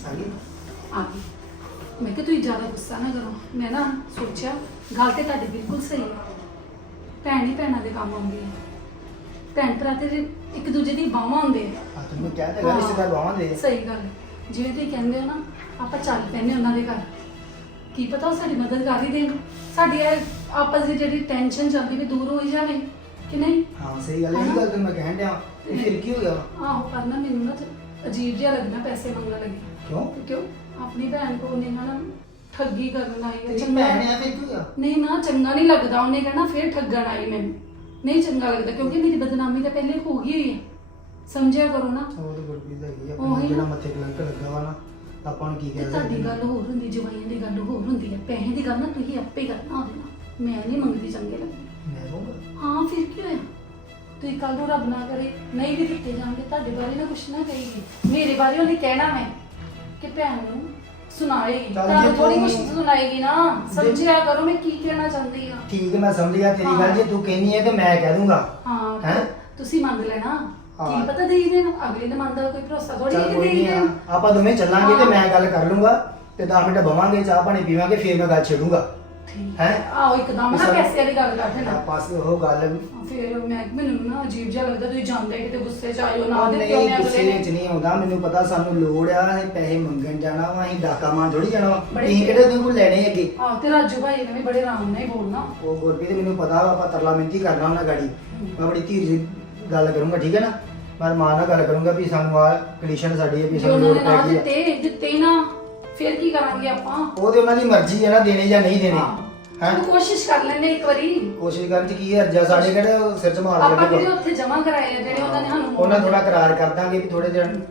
Speaker 2: ਆ ਗਈ
Speaker 1: ਆ ਗਈ। ਮੈਂ ਕਿਹਾ ਤੁਸੀਂ ਜ਼ਿਆਦਾ ਗੁੱਸਾ ਨਾ ਕਰੋ। ਮੈਂ ਨਾ ਸੋਚਿਆ ਗੱਲ ਤੇ ਤੁਹਾਡੀ ਬਿਲਕੁਲ ਸਹੀ ਹੈ। ਭੈਣ ਹੀ ਭੈਣਾਂ ਦੇ ਕੰਮ ਆਉਂਦੀ ਹੈ। ਭੈਣ ਭਰਾ ਤੇ ਇੱਕ ਦੂਜੇ ਦੀ ਬਾਹਾਂ ਹੁੰਦੇ ਆ।
Speaker 2: ਆ ਤੈਨੂੰ ਕਹਿ ਤੇ ਗੱਲ ਰਿਸ਼ਤੇਦਾਰ ਬਾਵਾਂਦੇ
Speaker 1: ਸਹੀ ਗੱਲ। ਹੈ ਜਿਵੇਂ ਤੁਸੀਂ ਕਹਿੰਦੇ ਹੋ ਨਾ ਆਪਾਂ ਚੱਲ ਪੈਨੇ ਉਹਨਾਂ ਦੇ ਘਰ। ਕੀ ਪਤਾ ਉਹ ਸਾਡੀ ਮਦਦ ਕਰ ਹੀ ਦੇਣ। ਸਾਡੀ ਇਹ ਆਪਸ ਦੀ ਜਿਹੜੀ ਟੈਨਸ਼ਨ ਚੱਲਦੀ ਵੀ ਦੂਰ ਹੋਈ ਜਾਵੇ ਕਿ ਨਹੀਂ?
Speaker 2: ਹਾਂ ਸਹੀ ਗੱਲ ਹੈ ਇਹ ਗੱਲ ਤੈਨੂੰ ਮੈਂ ਕਹਿਣ ਡਿਆ। ਇਹ ਫਿਰ ਕੀ ਹੋ ਗਿਆ?
Speaker 1: ਆਹੋ ਪਰ ਨਾ ਮੈਨੂੰ ਨਾ ਤੇ ਅਜੀਬ ਜਿਹਾ ਲੱਗਣਾ ਪੈਸੇ ਮੰਗਣ ਲੱਗੇ।
Speaker 2: ਕਿਉਂ?
Speaker 1: ਕਿਉਂ? ਆਪਣੀ ਭੈਣ ਕੋ ਨੇ ਨਾ ਠੱਗੀ ਕਰਨ ਆਈ ਹੈ
Speaker 2: ਤੇਰੀ
Speaker 1: ਚੰਗਾ।
Speaker 2: ਭੈਣ ਆ ਫਿਰ ਕੀ ਹੋਇਆ?
Speaker 1: ਨਹੀਂ ਨਾ ਚੰਗਾ ਨਹੀਂ ਲੱਗਦਾ ਉਹਨੇ ਕਹਿਣਾ ਫੇਰ ਠੱਗਣ ਆਈ ਮੈਨੂੰ। ਨਹੀਂ ਚੰਗਾ ਲੱਗਦਾ ਕਿਉਂਕਿ ਮੇਰੀ ਬਦਨਾਮੀ ਤਾਂ ਪਹਿਲੇ ਹੋ ਗਈ ਹੋਈ ਹੈ। ਸਮਝਿਆ ਕਰੋ ਨਾ।
Speaker 2: ਉਹ ਤਾਂ ਗੁਰਪ੍ਰੀਤ ਹੈਗੀ ਆ
Speaker 1: ਉਹੀ
Speaker 2: ਆਪਣਾ
Speaker 1: ਨਾ।
Speaker 2: ਜਿਹੜਾ ਮੱਥੇ ਕਲੰਕ ਲੱਗਾ ਵਾ ਨਾ ਆਪਾਂ ਨੂੰ ਕੀ
Speaker 1: ਤੇ
Speaker 2: ਕਹਿ
Speaker 1: ਤੁਹਾਡੀ
Speaker 2: ਸਕਦੇ
Speaker 1: ਗੱਲ ਹੋਰ ਹੁੰਦੀ ਜਵਾਈਆਂ ਦੀ ਗੱਲ ਹੋਰ ਹੁੰਦੀ ਹੈ। ਪੈਸੇ ਦੀ ਗੱਲ ਨਾ ਤੁਸੀਂ ਆਪੇ ਕਰਨਾ ਉਹਦੇ ਨਾਲ। ਮੈਂ ਨਹੀਂ ਮੰਗਦੀ ਚੰਗੇ ਲੱਗਦੇ।
Speaker 2: ਮੈਂ ਕਹੂੰਗਾ।
Speaker 1: ਹਾਂ ਫਿਰ ਕੀ ਹੋਇਆ? ਤੁਸੀਂ ਕੱਲ ਨੂੰ ਰੱਬ ਨਾ ਕਰੇ ਨਹੀਂ ਵੀ ਦਿੱਤੇ ਜਾਣਗੇ ਤੁਹਾਡੇ ਬਾਰੇ ਨਾ ਕੁਛ ਨਾ ਕਹੇਗੀ ਮੇਰੇ ਬਾਰੇ ਉਹਨੇ ਕਹਿਣਾ ਮੈਂ ਕਿ ਭੈਣ ਨੂੰ ਸੁਣਾਏਗੀ।
Speaker 2: ਚੱਲ
Speaker 1: ਤੁਹਾਨੂੰ
Speaker 2: ਜੇ
Speaker 1: ਥੋੜੀ ਕੁਛ
Speaker 2: ਤੂੰ-
Speaker 1: ਸੁਣਾਏਗੀ ਨਾ।
Speaker 2: ਜੇ-
Speaker 1: ਸਮਝਿਆ ਕਰੋ ਮੈਂ ਕੀ ਕਹਿਣਾ ਚਾਹੁੰਦੀ ਹਾਂ।
Speaker 2: ਠੀਕ ਹੈ ਮੈਂ ਸਮਝ ਗਿਆ ਤੇਰੀ। ਗੱਲ। ਜੇ ਤੂੰ ਕਹਿੰਦੀ ਹੈ ਤੇ ਮੈਂ ਕਹਿ ਦੂੰਗਾ।
Speaker 1: ਹਾਂ
Speaker 2: ਹੈਂ?
Speaker 1: ਤੁਸੀਂ ਮੰਗ ਲੈਣਾ।
Speaker 2: ਹਾਂ।
Speaker 1: ਕੀ ਪਤਾ ਦੇਈ ਦੇਣ ਅਗਲੇ ਦੇ ਮਨ ਦਾ ਕੋਈ ਭਰੋਸਾ ਥੋੜੀ ਹੈ
Speaker 2: ਚੱਲ
Speaker 1: ਕਿ
Speaker 2: ਕੋਈ
Speaker 1: ਦੇਈ
Speaker 2: ਨਹੀਂ
Speaker 1: ਦੇਣ?
Speaker 2: ਆਪਾਂ ਦੋਵੇਂ ਚੱਲਾਂਗੇ ਤੇ
Speaker 1: ਹਾਂ।
Speaker 2: ਮੈਂ ਗੱਲ ਕਰ ਲੂੰਗਾ ਤੇ 10 ਮਿੰਟ ਬਵਾਂਗੇ ਚਾਹ ਪਾਣੀ ਪੀਵਾਂਗੇ ਫਿਰ ਮੈਂ ਗੱਲ ਛੇੜੂੰਗਾ।
Speaker 1: ਠੀਕ
Speaker 2: ਹੈਂ?
Speaker 1: ਆਹੋ ਇੱਕਦਮ ਨਾ ਪੈਸੇ ਵਾਲੀ ਗੱਲ ਕਰ ਦੇਣਾ।
Speaker 2: ਪਾਸ ਉਹ ਗੱਲ
Speaker 1: ਫਿਰ ਮੈਂ ਮੈਨੂੰ ਨਾ ਅਜੀਬ ਜਿਹਾ ਲੱਗਦਾ ਤੁਸੀਂ ਜਾਂਦੇ ਕਿਤੇ ਗੁੱਸੇ ਚ ਆਇਓ ਨਾ ਦੇ
Speaker 2: ਨਹੀਂ
Speaker 1: ਕਿਉਂ ਨੇ
Speaker 2: ਗੁੱਸੇ
Speaker 1: ਅਗਲੇ ਨੇ
Speaker 2: ਨਹੀਂ ਆਉਂਦਾ। ਮੈਨੂੰ ਪਤਾ ਸਾਨੂੰ ਲੋੜ ਆ ਅਸੀਂ ਪੈਸੇ ਮੰਗਣ ਜਾਣਾ ਵਾ ਅਸੀਂ ਡਾਕਾ ਮਾਰ ਥੋੜੀ ਜਾਣਾ ਵਾ।
Speaker 1: ਬੜੇ
Speaker 2: ਕਿਹੜੇ ਉਹਦੇ ਕੋਲ ਲੈਣੇ ਅੱਗੇ?
Speaker 1: ਆਹ ਤੇ ਰਾਜੂ ਭਾਈ ਨੇ ਵੀ ਬੜੇ ਆਰਾਮ ਨਾਲ ਹੀ ਬੋਲਣਾ।
Speaker 2: ਉਹ ਗੁਰਪ੍ਰੀਤ ਮੈਨੂੰ ਪਤਾ ਵਾ ਆਪਾਂ ਤਰਲਾ ਮਿੰਤੀ ਕਰਨਾ ਉਹਨਾਂ ਗਾੜੀ। ਮੈਂ ਬੜੀ ਧੀਰ ਜੀ ਗੱਲ ਕਰੂੰਗਾ ਠੀਕ ਹੈ ਨਾ? ਮੈਂ ਮਾਂ ਨਾਲ ਗੱਲ ਕਰੂੰਗਾ ਵੀ ਸਾਨੂੰ ਆ ਕੰਡੀਸ਼ਨ ਸਾਡੀ ਹੈ ਵੀ
Speaker 1: ਜੇ
Speaker 2: ਸਾਨੂੰ
Speaker 1: ਉਹਨਾਂ
Speaker 2: ਲੋੜ
Speaker 1: ਨੇ ਨਾ
Speaker 2: ਪੈ ਗਈ ਹੈ।
Speaker 1: ਦਿੱਤੇ ਦਿੱਤੇ ਹੀ ਨਾ ਫਿਰ ਕੀ ਕਰਾਂਗੇ ਆਪਾਂ?
Speaker 2: ਉਹ ਤੇ ਉਹਨਾਂ ਦੀ ਮਰਜ਼ੀ ਹੈ ਨਾ ਦੇਣੇ ਜਾਂ ਨਹੀਂ ਦੇਣੇ।
Speaker 1: ਹਾਂ।
Speaker 2: ਹੈ?
Speaker 1: ਚਲੋ ਕੋਸ਼ਿਸ਼ ਕਰ ਲੈਂਦੇ ਇੱਕ ਵਾਰੀ।
Speaker 2: ਕੋਸ਼ਿਸ਼ ਕਰਨ ਚ ਕੀ ਹੈ ਜਾਂ ਸਾਡੇ ਕਿਹੜੇ ਉਹ ਸਿਰ ਚ ਮਾਰ
Speaker 1: ਆਪਾਂ ਉੱਥੇ ਜਮਾ ਕਰਾਏ ਆ ਜਿਹੜੇ ਉਹਨਾਂ ਨੇ ਸਾਨੂੰ
Speaker 2: ਉਹਨਾਂ ਥੋੜਾ ਕਰਾਰ ਕਰ ਦਾਂਗੇ ਵੀ ਥੋੜੇ ਦਿਨ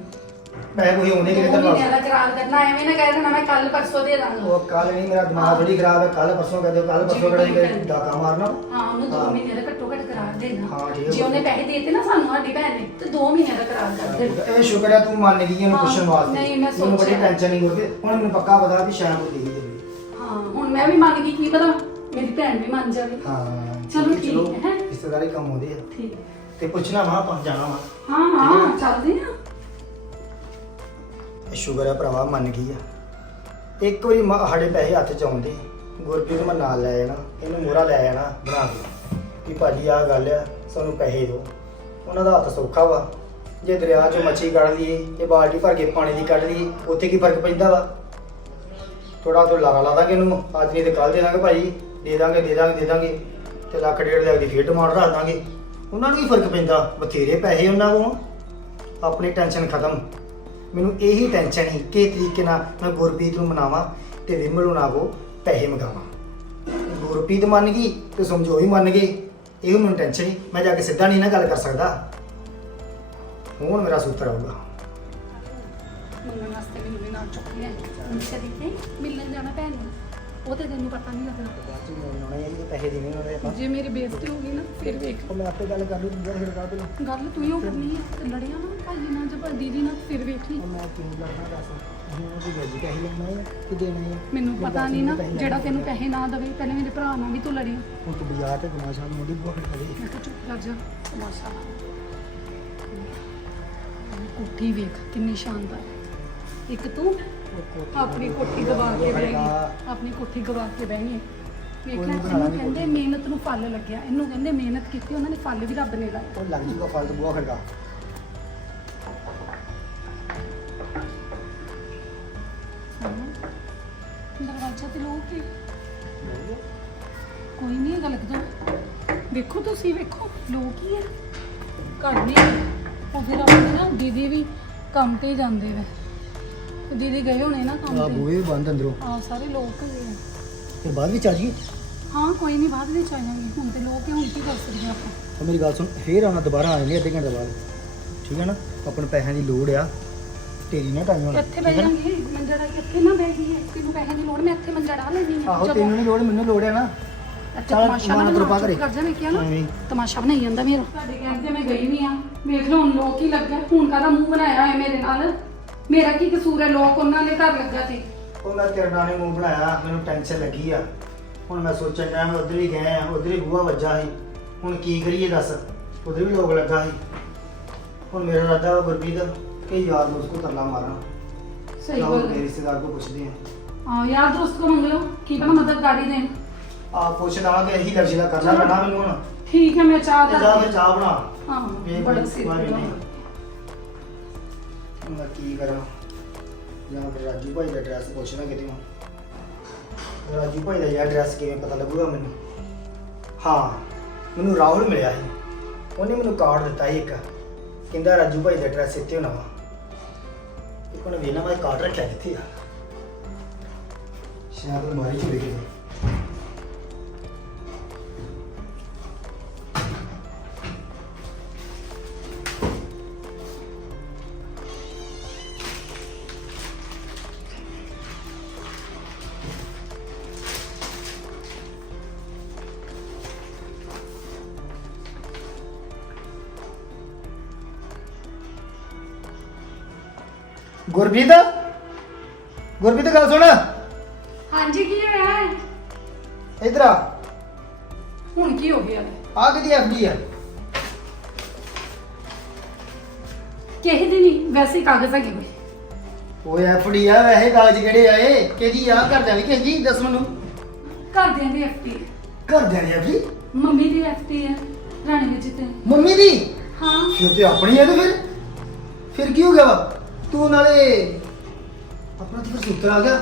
Speaker 2: ਪੈਸੇ ਕੋਈ ਆਉਂਦੇ ਕਿਤੇ
Speaker 1: ਦੋ
Speaker 2: ਤਾਂ
Speaker 1: ਮਹੀਨਿਆਂ ਦਾ ਕਰਾਰ ਕਰਨਾ ਐਵੇਂ ਨਾ ਕਹਿ ਦੇਣਾ ਮੈਂ ਕੱਲ ਪਰਸੋਂ ਦੇ ਦਾਂਗਾ।
Speaker 2: ਉਹ ਕੱਲ ਨਹੀਂ ਮੇਰਾ ਦਿਮਾਗ ਥੋੜੀ ਖਰਾਬ ਹੈ ਕੱਲ ਪਰਸੋਂ ਕਹਦੇ ਕੱਲ ਪਰਸੋਂ ਕਿਹੜਾ
Speaker 1: ਜੀ,
Speaker 2: ਡਾਕਾ ਮਾਰਨਾ।
Speaker 1: ਹਾਂ ਉਹਨੂੰ ਦੋ
Speaker 2: ਹਾਂ।
Speaker 1: ਮਹੀਨੇ ਦਾ ਘੱਟੋ ਘੱਟ ਕਰਾਰ ਦੇਣਾ।
Speaker 2: ਹਾਂ, ਠੀਕ ਹੈ।
Speaker 1: ਜੇ ਉਹਨੇ ਪੈਸੇ ਦੇਤੇ ਨਾ ਸਾਨੂੰ ਸਾਡੀ ਭੈਣ ਨੇ ਤੇ ਦੋ ਮਹੀਨਿਆਂ ਦਾ ਕਰਾਰ ਕਰ ਦੇਣਾ।
Speaker 2: ਇਹ ਸ਼ੁਕਰ ਹੈ ਤੂੰ ਮੰਨ ਗਈ ਉਹਨੂੰ
Speaker 1: ਹਾਂ,
Speaker 2: ਪੁੱਛਣ ਵਾਸਤੇ।
Speaker 1: ਨਹੀਂ, ਮੈਂ
Speaker 2: ਮੈਨੂੰ ਬੜੀ
Speaker 1: ਸੋਚਿਆ।
Speaker 2: ਟੈਨਸ਼ਨ ਨਹੀਂ ਹੋਈ ਹੁਣ ਮੈਨੂੰ ਪੱਕਾ ਪਤਾ ਵੀ ਸ਼ਾਮ ਨੂੰ ਦੇ ਹੀ ਦੇਵੇ
Speaker 1: ਹਾਂ ਹੁਣ ਮੈਂ ਵੀ ਮੰਨ ਗਈ ਕੀ ਪਤਾ ਮੇਰੀ ਭੈਣ ਵੀ ਮੰਨ ਜਾਵੇ।
Speaker 2: ਹਾਂ
Speaker 1: ਚਲੋ
Speaker 2: ਹੈ,
Speaker 1: ਠੀਕ ਹੈ।
Speaker 2: ਰਿਸ਼ਤੇਦਾਰੀ ਕੰਮ ਆਉਂਦੇ ਆ।
Speaker 1: ਠੀਕ।
Speaker 2: ਤੇ ਪੁੱਛਣਾ ਵਾ ਆਪਾਂ ਜਾਣਾ ਵਾ।
Speaker 1: ਹਾਂ ਹਾਂ ਚੱਲਦੇ ਆ
Speaker 2: ਸ਼ੁਕਰ ਹੈ ਭਰਾਵਾ, ਮੰਨ ਗਈ ਆ। ਇੱਕ ਵਾਰੀ ਮ- ਸਾਡੇ ਪੈਸੇ ਹੱਥ ਚ ਆਉਂਦੇ, ਗੁਰਪ੍ਰੀਤ ਨੂੰ ਮੈਂ ਨਾਲ ਲੈ ਜਾਣਾ, ਇਹਨੂੰ ਮੋਹਰਾ ਲੈ ਜਾਣਾ, ਬਣਾ ਕੇ ਕਿ ਭਾਜੀ, ਆਹ ਗੱਲ ਆ, ਸਾਨੂੰ ਪੈਸੇ ਦਿਓ। ਉਹਨਾਂ ਦਾ ਹੱਥ ਸੌਖਾ ਵਾ। ਜੇ ਦਰਿਆ 'ਚੋਂ ਮੱਛੀ ਕੱਢ ਲਈਏ ਤੇ ਬਾਲਟੀ ਭਰ ਕੇ ਪਾਣੀ ਦੀ ਕੱਢ ਲਈਏ, ਉੱਥੇ ਕੀ ਫ਼ਰਕ ਪੈਂਦਾ ਵਾ? ਥੋੜਾ ਤੋਂ ਲਾਰਾ ਲਾ ਦਾਂਗੇ ਇਹਨੂੰ, ਅੱਜ ਨਹੀਂ ਤੇ ਕੱਲ ਦੇ ਦਾਂਗੇ ਭਾਈ ਦੇ ਦਾਂਗੇ ਦੇ ਦਾਂਗੇ ਦੇ ਦਾਂਗੇ। ਤੇ ਲੱਖ ਡੇਢ ਲੱਖ ਦੀ ਫੇਰ ਡਿਮਾਂਡ ਰੱਖ ਦਾਂਗੇ। ਉਹਨਾਂ ਨੂੰ ਕੀ ਫ਼ਰਕ ਪੈਂਦਾ? ਬਥੇਰੇ ਪੈਸੇ ਉਹਨਾਂ ਕੋਲ। ਆਪਣੀ ਟੈਨਸ਼ਨ ਖਤਮ। ਮੈਨੂੰ ਇਹੀ ਟੈਨਸ਼ਨ ਸੀ ਕਿ ਤਰੀਕੇ ਨਾਲ ਮੈਂ ਗੁਰਪ੍ਰੀਤ ਨੂੰ ਮਨਾਵਾਂ ਤੇ ਵਿਮਲ ਨੂੰ ਨਾ ਪੈਸੇ ਮੰਗਾਵਾਂ। ਗੁਰਪ੍ਰੀਤ ਮੰਨ ਗਈ ਤੇ ਸਮਝੋ ਹੀ ਮੰਨ ਗਏ। ਇਹ ਮੈਨੂੰ ਟੈਨਸ਼ਨ ਨਹੀਂ ਮੈਂ ਜਾ ਕੇ ਸਿੱਧਾ ਨਹੀਂ ਨਾ ਗੱਲ ਕਰ ਸਕਦਾ। ਹੁਣ ਮੇਰਾ ਸੂਤਰ ਆਊਗਾ।
Speaker 1: ਮਿਲਣ ਵਾਸਤੇ ਮੈਨੂੰ ਵੀ ਨਾਲ ਚੁੱਕ ਲਿਆ। ਮੁੰਡੇ ਦੀ ਮਿਲਣ ਜਾਣਾ ਭੈਣ ਨੂੰ। ਉਹ ਤੇ ਤੈਨੂੰ ਪਤਾ ਨਹੀਂ ਲੱਗਣਾ
Speaker 2: ਬਾਅਦ ਚ ਮੈਨੂੰ ਆਉਣਾ ਹੈ ਜੀ ਪੈਸੇ ਦੇਣੇ ਦੇ ਆਪਾਂ।
Speaker 1: ਜੇ ਮੇਰੀ ਬੇਇੱਜ਼ਤੀ ਹੋ ਗਈ ਨਾ ਫਿਰ ਵੇਖ।
Speaker 2: ਉਹ ਮੈਂ ਆਪੇ ਗੱਲ ਕਰ ਲਈ ਦੂਜਾ ਫਿਰ ਕਰ ਪਹਿਲਾਂ
Speaker 1: ਗੱਲ ਤੂੰ ਹੀ ਓ ਕਰਨੀ ਹੈ ਤੇ ਲੜਿਆ ਨਾ ਭਾਜੀ ਨਾਲ ਜਾਂ ਦੀਦੀ ਨਾਲ ਫਿਰ ਵੇਖ ਲਈ।
Speaker 2: ਉਹ ਮੈਂ ਕਿਉਂ ਲੜਨਾ ਦੱਸ? ਹੁਣ ਉਹਦੀ ਗੱਲ ਪੈਸੇ ਲੈਣਾ ਹੈ ਕਿ ਦੇਣਾ ਹੈ
Speaker 1: ਮੈਨੂੰ ਪਤਾ ਨਹੀਂ ਨਾ ਜਿਹੜਾ ਤੈਨੂੰ
Speaker 2: ਆ।
Speaker 1: ਪੈਸੇ ਨਾ ਦੇਵੇ ਪਹਿਲੇ ਮੇਰੇ ਭਰਾ ਨਾਲ ਵੀ ਤੂੰ ਲੜੀ
Speaker 2: ਹੁਣ ਤੂੰ ਬਾਜ਼ਾਰ ਤੇ ਗਮਾਸ਼ਾ ਨੂੰ ਉਹਦੀ ਬਹੁਤ ਕਰੇ
Speaker 1: ਮੈਂ ਕਿਹਾ ਚੁੱਪ ਕਰ ਜਾ ਤਮਾਸ਼ਾ। ਕੋਠੀ ਵੇਖ ਕਿੰਨੀ ਸ਼ਾਨਦਾਰ। ਇੱਕ ਤੂੰ ਆਪਣੀ ਕੋਠੀ ਗਵਾ ਕੇ ਬਹਿ ਗਈ। ਆਪਣੀ ਕੋਠੀ ਗਵਾ ਕੇ ਬਹਿ ਗਈ। ਵੇਖ
Speaker 2: ਕੋਈ
Speaker 1: ਲੈ
Speaker 2: ਨੀ ਬਣਾ
Speaker 1: ਇਹਨੂੰ ਕਹਿੰਦੇ। ਮਿਹਨਤ ਨੂੰ ਫਲ ਲੱਗਿਆ। ਇਹਨੂੰ ਕਹਿੰਦੇ ਮਿਹਨਤ ਕੀਤੀ ਉਹਨਾਂ ਨੇ ਫਲ ਵੀ ਰੱਬ ਨੇ ਲਾਇਆ
Speaker 2: ਉਹ ਲੱਗ ਜੂਗਾ ਫਲ ਤਾਂ ਬਹੁਤ ਖੜਗਾ
Speaker 1: ਦਰਵਾਜ਼ਾ ਤੇ ਲੋਕ ਕੀ ਕੋਈ ਨਹੀਂ ਹੈਗਾ ਲੱਗਦਾ ਵੇਖੋ ਤੁਸੀਂ ਵੇਖੋ। ਲੋਕ ਹੀ ਹੈ। ਘਰ ਨਹੀਂ ਉਹ ਫਿਰ ਆਪਣੇ ਨਾ ਦੀਦੀ ਵੀ ਕੰਮ ਤੇ ਜਾਂਦੇ ਨੇ। ਦੀਦੀ ਗਏ ਹੋਣੇ ਨਾ
Speaker 2: ਆ
Speaker 1: ਕੰਮ ਤੇ।
Speaker 2: ਬੂਹੇ ਬੰਦ ਅੰਦਰੋਂ।
Speaker 1: ਆ ਸਾਰੇ ਲੋਕ ਹੈਗੇ ਆ।
Speaker 2: ਤੇ ਬਾਅਦ ਵਿੱਚ ਆ ਜੀ
Speaker 1: ਹਾਂ ਕੋਈ ਨਹੀਂ ਬਾਅਦ ਵਿੱਚ ਆ ਜਾਵਾਂਗੇ। ਹੁਣ ਤੇ ਲੋਕ ਹੈ ਹੁਣ ਕੀ ਕਰ ਸਕਦੇ ਹਾਂ ਆਪਾਂ?
Speaker 2: ਤਾਂ ਮੇਰੀ ਗੱਲ ਸੁਣ ਫੇਰ ਆਉਣਾ ਦੁਬਾਰਾ ਆ ਜਾਂਦੇ ਅੱਧੇ ਘੰਟੇ ਬਾਅਦ। ਠੀਕ ਹੈ ਨਾ? ਆਪਾਂ ਨੂੰ ਪੈਸਿਆਂ ਦੀ ਲੋੜ ਆ। ਤੇਰੀ ਨਾ ਟਾਈਮ ਹੋਣਾ।
Speaker 1: ਇੱਥੇ ਬਹਿ ਜਾਾਂਗੇ ਮੰਜਾ ਡਾ ਇੱਥੇ ਨਾ ਬਹਿ ਗਈ ਹੈ ਤੈਨੂੰ ਪੈਸੇ ਦੀ ਲੋੜ ਮੈਂ ਇੱਥੇ ਮੰਜਾ ਡਾ ਲੈਣੀ ਹੈ
Speaker 2: ਆਹੋ ਤੈਨੂੰ ਨਹੀਂ ਲੋੜ ਮੈਨੂੰ ਲੋੜ ਆ ਨਾ। ਚੱਲ
Speaker 1: ਤਮਾਸ਼ਾ
Speaker 2: ਮਾਨਾ
Speaker 1: ਨਾ
Speaker 2: ਤੁਰ ਪਾ
Speaker 1: ਕਰ
Speaker 2: ਘਰੇ।
Speaker 1: ਜਾ ਮੈਂ ਕਿਹਾ ਨਾ।
Speaker 2: ਐਵੇਂ ਹੀ।
Speaker 1: ਤਮਾਸ਼ਾ ਬਣਾਈ ਜਾਂਦਾ ਮੇਰਾ। ਤੁਹਾਡੇ ਕਹਿੰਦੇ ਮੈਂ ਗਈ ਵੀ ਆ। ਵੇਖ ਲਓ ਹੁਣ ਲੋਕ ਹੀ ਲੱਗਾ। ਹੁਣ ਕਾਹਦਾ ਮੂੰਹ ਬਣਾਇਆ ਹੈ ਮੇਰੇ ਨਾਲ? ਮੇਰਾ ਕੀ ਕਸੂਰ ਹੈ? ਲੋਕ ਉਹਨਾਂ ਦੇ ਘਰ ਲੱਗਾ ਤੇ
Speaker 2: ਉਹ ਮੈਂ ਤੇਰੇ ਨਾਲ ਨੇ ਮੂੰਹ ਬਣਾਇਆ ਮੈਨੂੰ ਟੈਨਸ਼ਨ ਲੱਗੀ ਆ। ਹੁਣ ਮੈਂ ਸੋਚਣ ਡਿਆ ਮੈਂ ਉਧਰ ਹੀ ਗਿਆ ਆ ਉਧਰ ਹੀ ਬੂਹਾ ਵੱਜਾ ਸੀ। ਹੁਣ ਕੀ ਕਰੀਏ ਦੱਸ? ਉਧਰ ਵੀ ਲੋਕ ਲੱਗਾ ਸੀ। ਹੁਣ ਮੇਰਾ ਇਰਾਦਾ ਵਾ ਗੁਰਪ੍ਰੀਤ ਕਿ ਯਾਰ ਦੋਸਤ ਕੋ ਤਰਲਾ ਮਾਰਾਂ
Speaker 1: ਸਹੀ
Speaker 2: ਜਾਓ
Speaker 1: ਬੋਲ
Speaker 2: ਮੇਰੇ ਰਿਸ਼ਤੇਦਾਰ ਕੋ ਪੁੱਛਦੇ ਆ।
Speaker 1: ਹਾਂ ਯਾਰ ਦੋਸਤ ਕੋ ਮੰਗ ਲਓ ਕੀ ਪਤਾ ਮਦਦ ਕਰ ਹੀ ਦੇਣ।
Speaker 2: ਆ ਪੁੱਛ ਲਵਾਂਗੇ ਇਹੀ ਲਫ਼ਜ਼ ਦਾ ਕਰਨਾ। ਪੈਣਾ ਮੈਨੂੰ ਹੁਣ।
Speaker 1: ਠੀਕ ਹੈ ਮੈਂ ਚਾਹ
Speaker 2: ਤੇ
Speaker 1: ਦਾ
Speaker 2: ਜਾ ਫਿਰ ਚਾਹ ਬਣਾ।
Speaker 1: ਹਾਂ ਬੜਾ ਸਿਰ।
Speaker 2: ਹੁਣ ਮੈਂ ਕੀ ਕਰਾਂ? ਜਾਂ ਫਿਰ ਰਾਜੂ ਭਾਈ ਦਾ ਐਡਰੈਸ ਪੁੱਛਣਾ ਕਿਤੇ ਮੈਂ। ਰਾਜੂ ਭਾਈ ਦਾ ਯਾਰ ਐਡਰੈਸ ਕਿਵੇਂ ਪਤਾ ਲੱਗੂਗਾ ਮੈਨੂੰ? ਹਾਂ, ਮੈਨੂੰ ਰਾਹੁਲ ਮਿਲਿਆ ਸੀ। ਉਹਨੇ ਮੈਨੂੰ ਕਾਰਡ ਦਿੱਤਾ ਸੀ ਇੱਕ। ਕਹਿੰਦਾ ਰਾਜੂ ਭਾਈ ਦਾ ਐਡਰੈਸ ਇੱਥੇ ਹੋਣਾ ਵਾ। ਇੱਕ ਉਹਨੇ ਵੇਨਾ ਮੈਂ ਕਾਰਡ ਰੱਖਿਆ ਕਿੱਥੇ ਆ? ਸ਼ਾਇਦ ਮਾਰੀ ਚੁਰੀ ਗਈ ਗੁਰਪ੍ਰੀਤ ਗੁਰਪ੍ਰੀਤ ਗੱਲ ਸੁਣ।
Speaker 1: ਹਾਂਜੀ ਕੀ ਹੋਇਆ ਹੈ?
Speaker 2: ਇਧਰ ਆ।
Speaker 1: ਹੁਣ ਕੀ ਹੋ ਗਿਆ?
Speaker 2: ਆ ਕਿਹਦੀ ਐਫਡੀ ਆ?
Speaker 1: ਕਿਸੇ ਦੀ ਨਹੀਂ ਵੈਸੇ ਹੀ ਕਾਗਜ਼ ਹੈਗੇ ਕੋਈ
Speaker 2: ਓਏ ਐਫਡੀ ਆ ਵੈਸੇ ਕਾਗਜ਼ ਕਿਹੜੇ ਆਏ ਕਿਹਦੀ ਆ? ਘਰ ਜਾਣੀ ਕਿਸ ਦੀ ਦੱਸ ਮੈਨੂੰ।
Speaker 1: ਘਰਦਿਆਂ ਦੀ ਐਫਟੀ
Speaker 2: ਘਰ ਜਾਣੀ ਐਫਡੀ
Speaker 1: ਮੰਮੀ ਦੀ ਐਫਟੀ ਹੈ ਰਾਣੀ ਵਿੱਚ ਤੇ
Speaker 2: ਮੰਮੀ ਦੀ?
Speaker 1: ਹਾਂ।
Speaker 2: ਫਿਰ ਤੇ ਆਪਣੀ ਹੈ ਤੇ ਫਿਰ? ਫਿਰ ਕੀ ਹੋ ਗਿਆ ਵਾ? ਤੂੰ ਨਾਲੇ ਆਪਣਾ ਤੇ ਸੂਤਰ ਆ ਗਿਆ।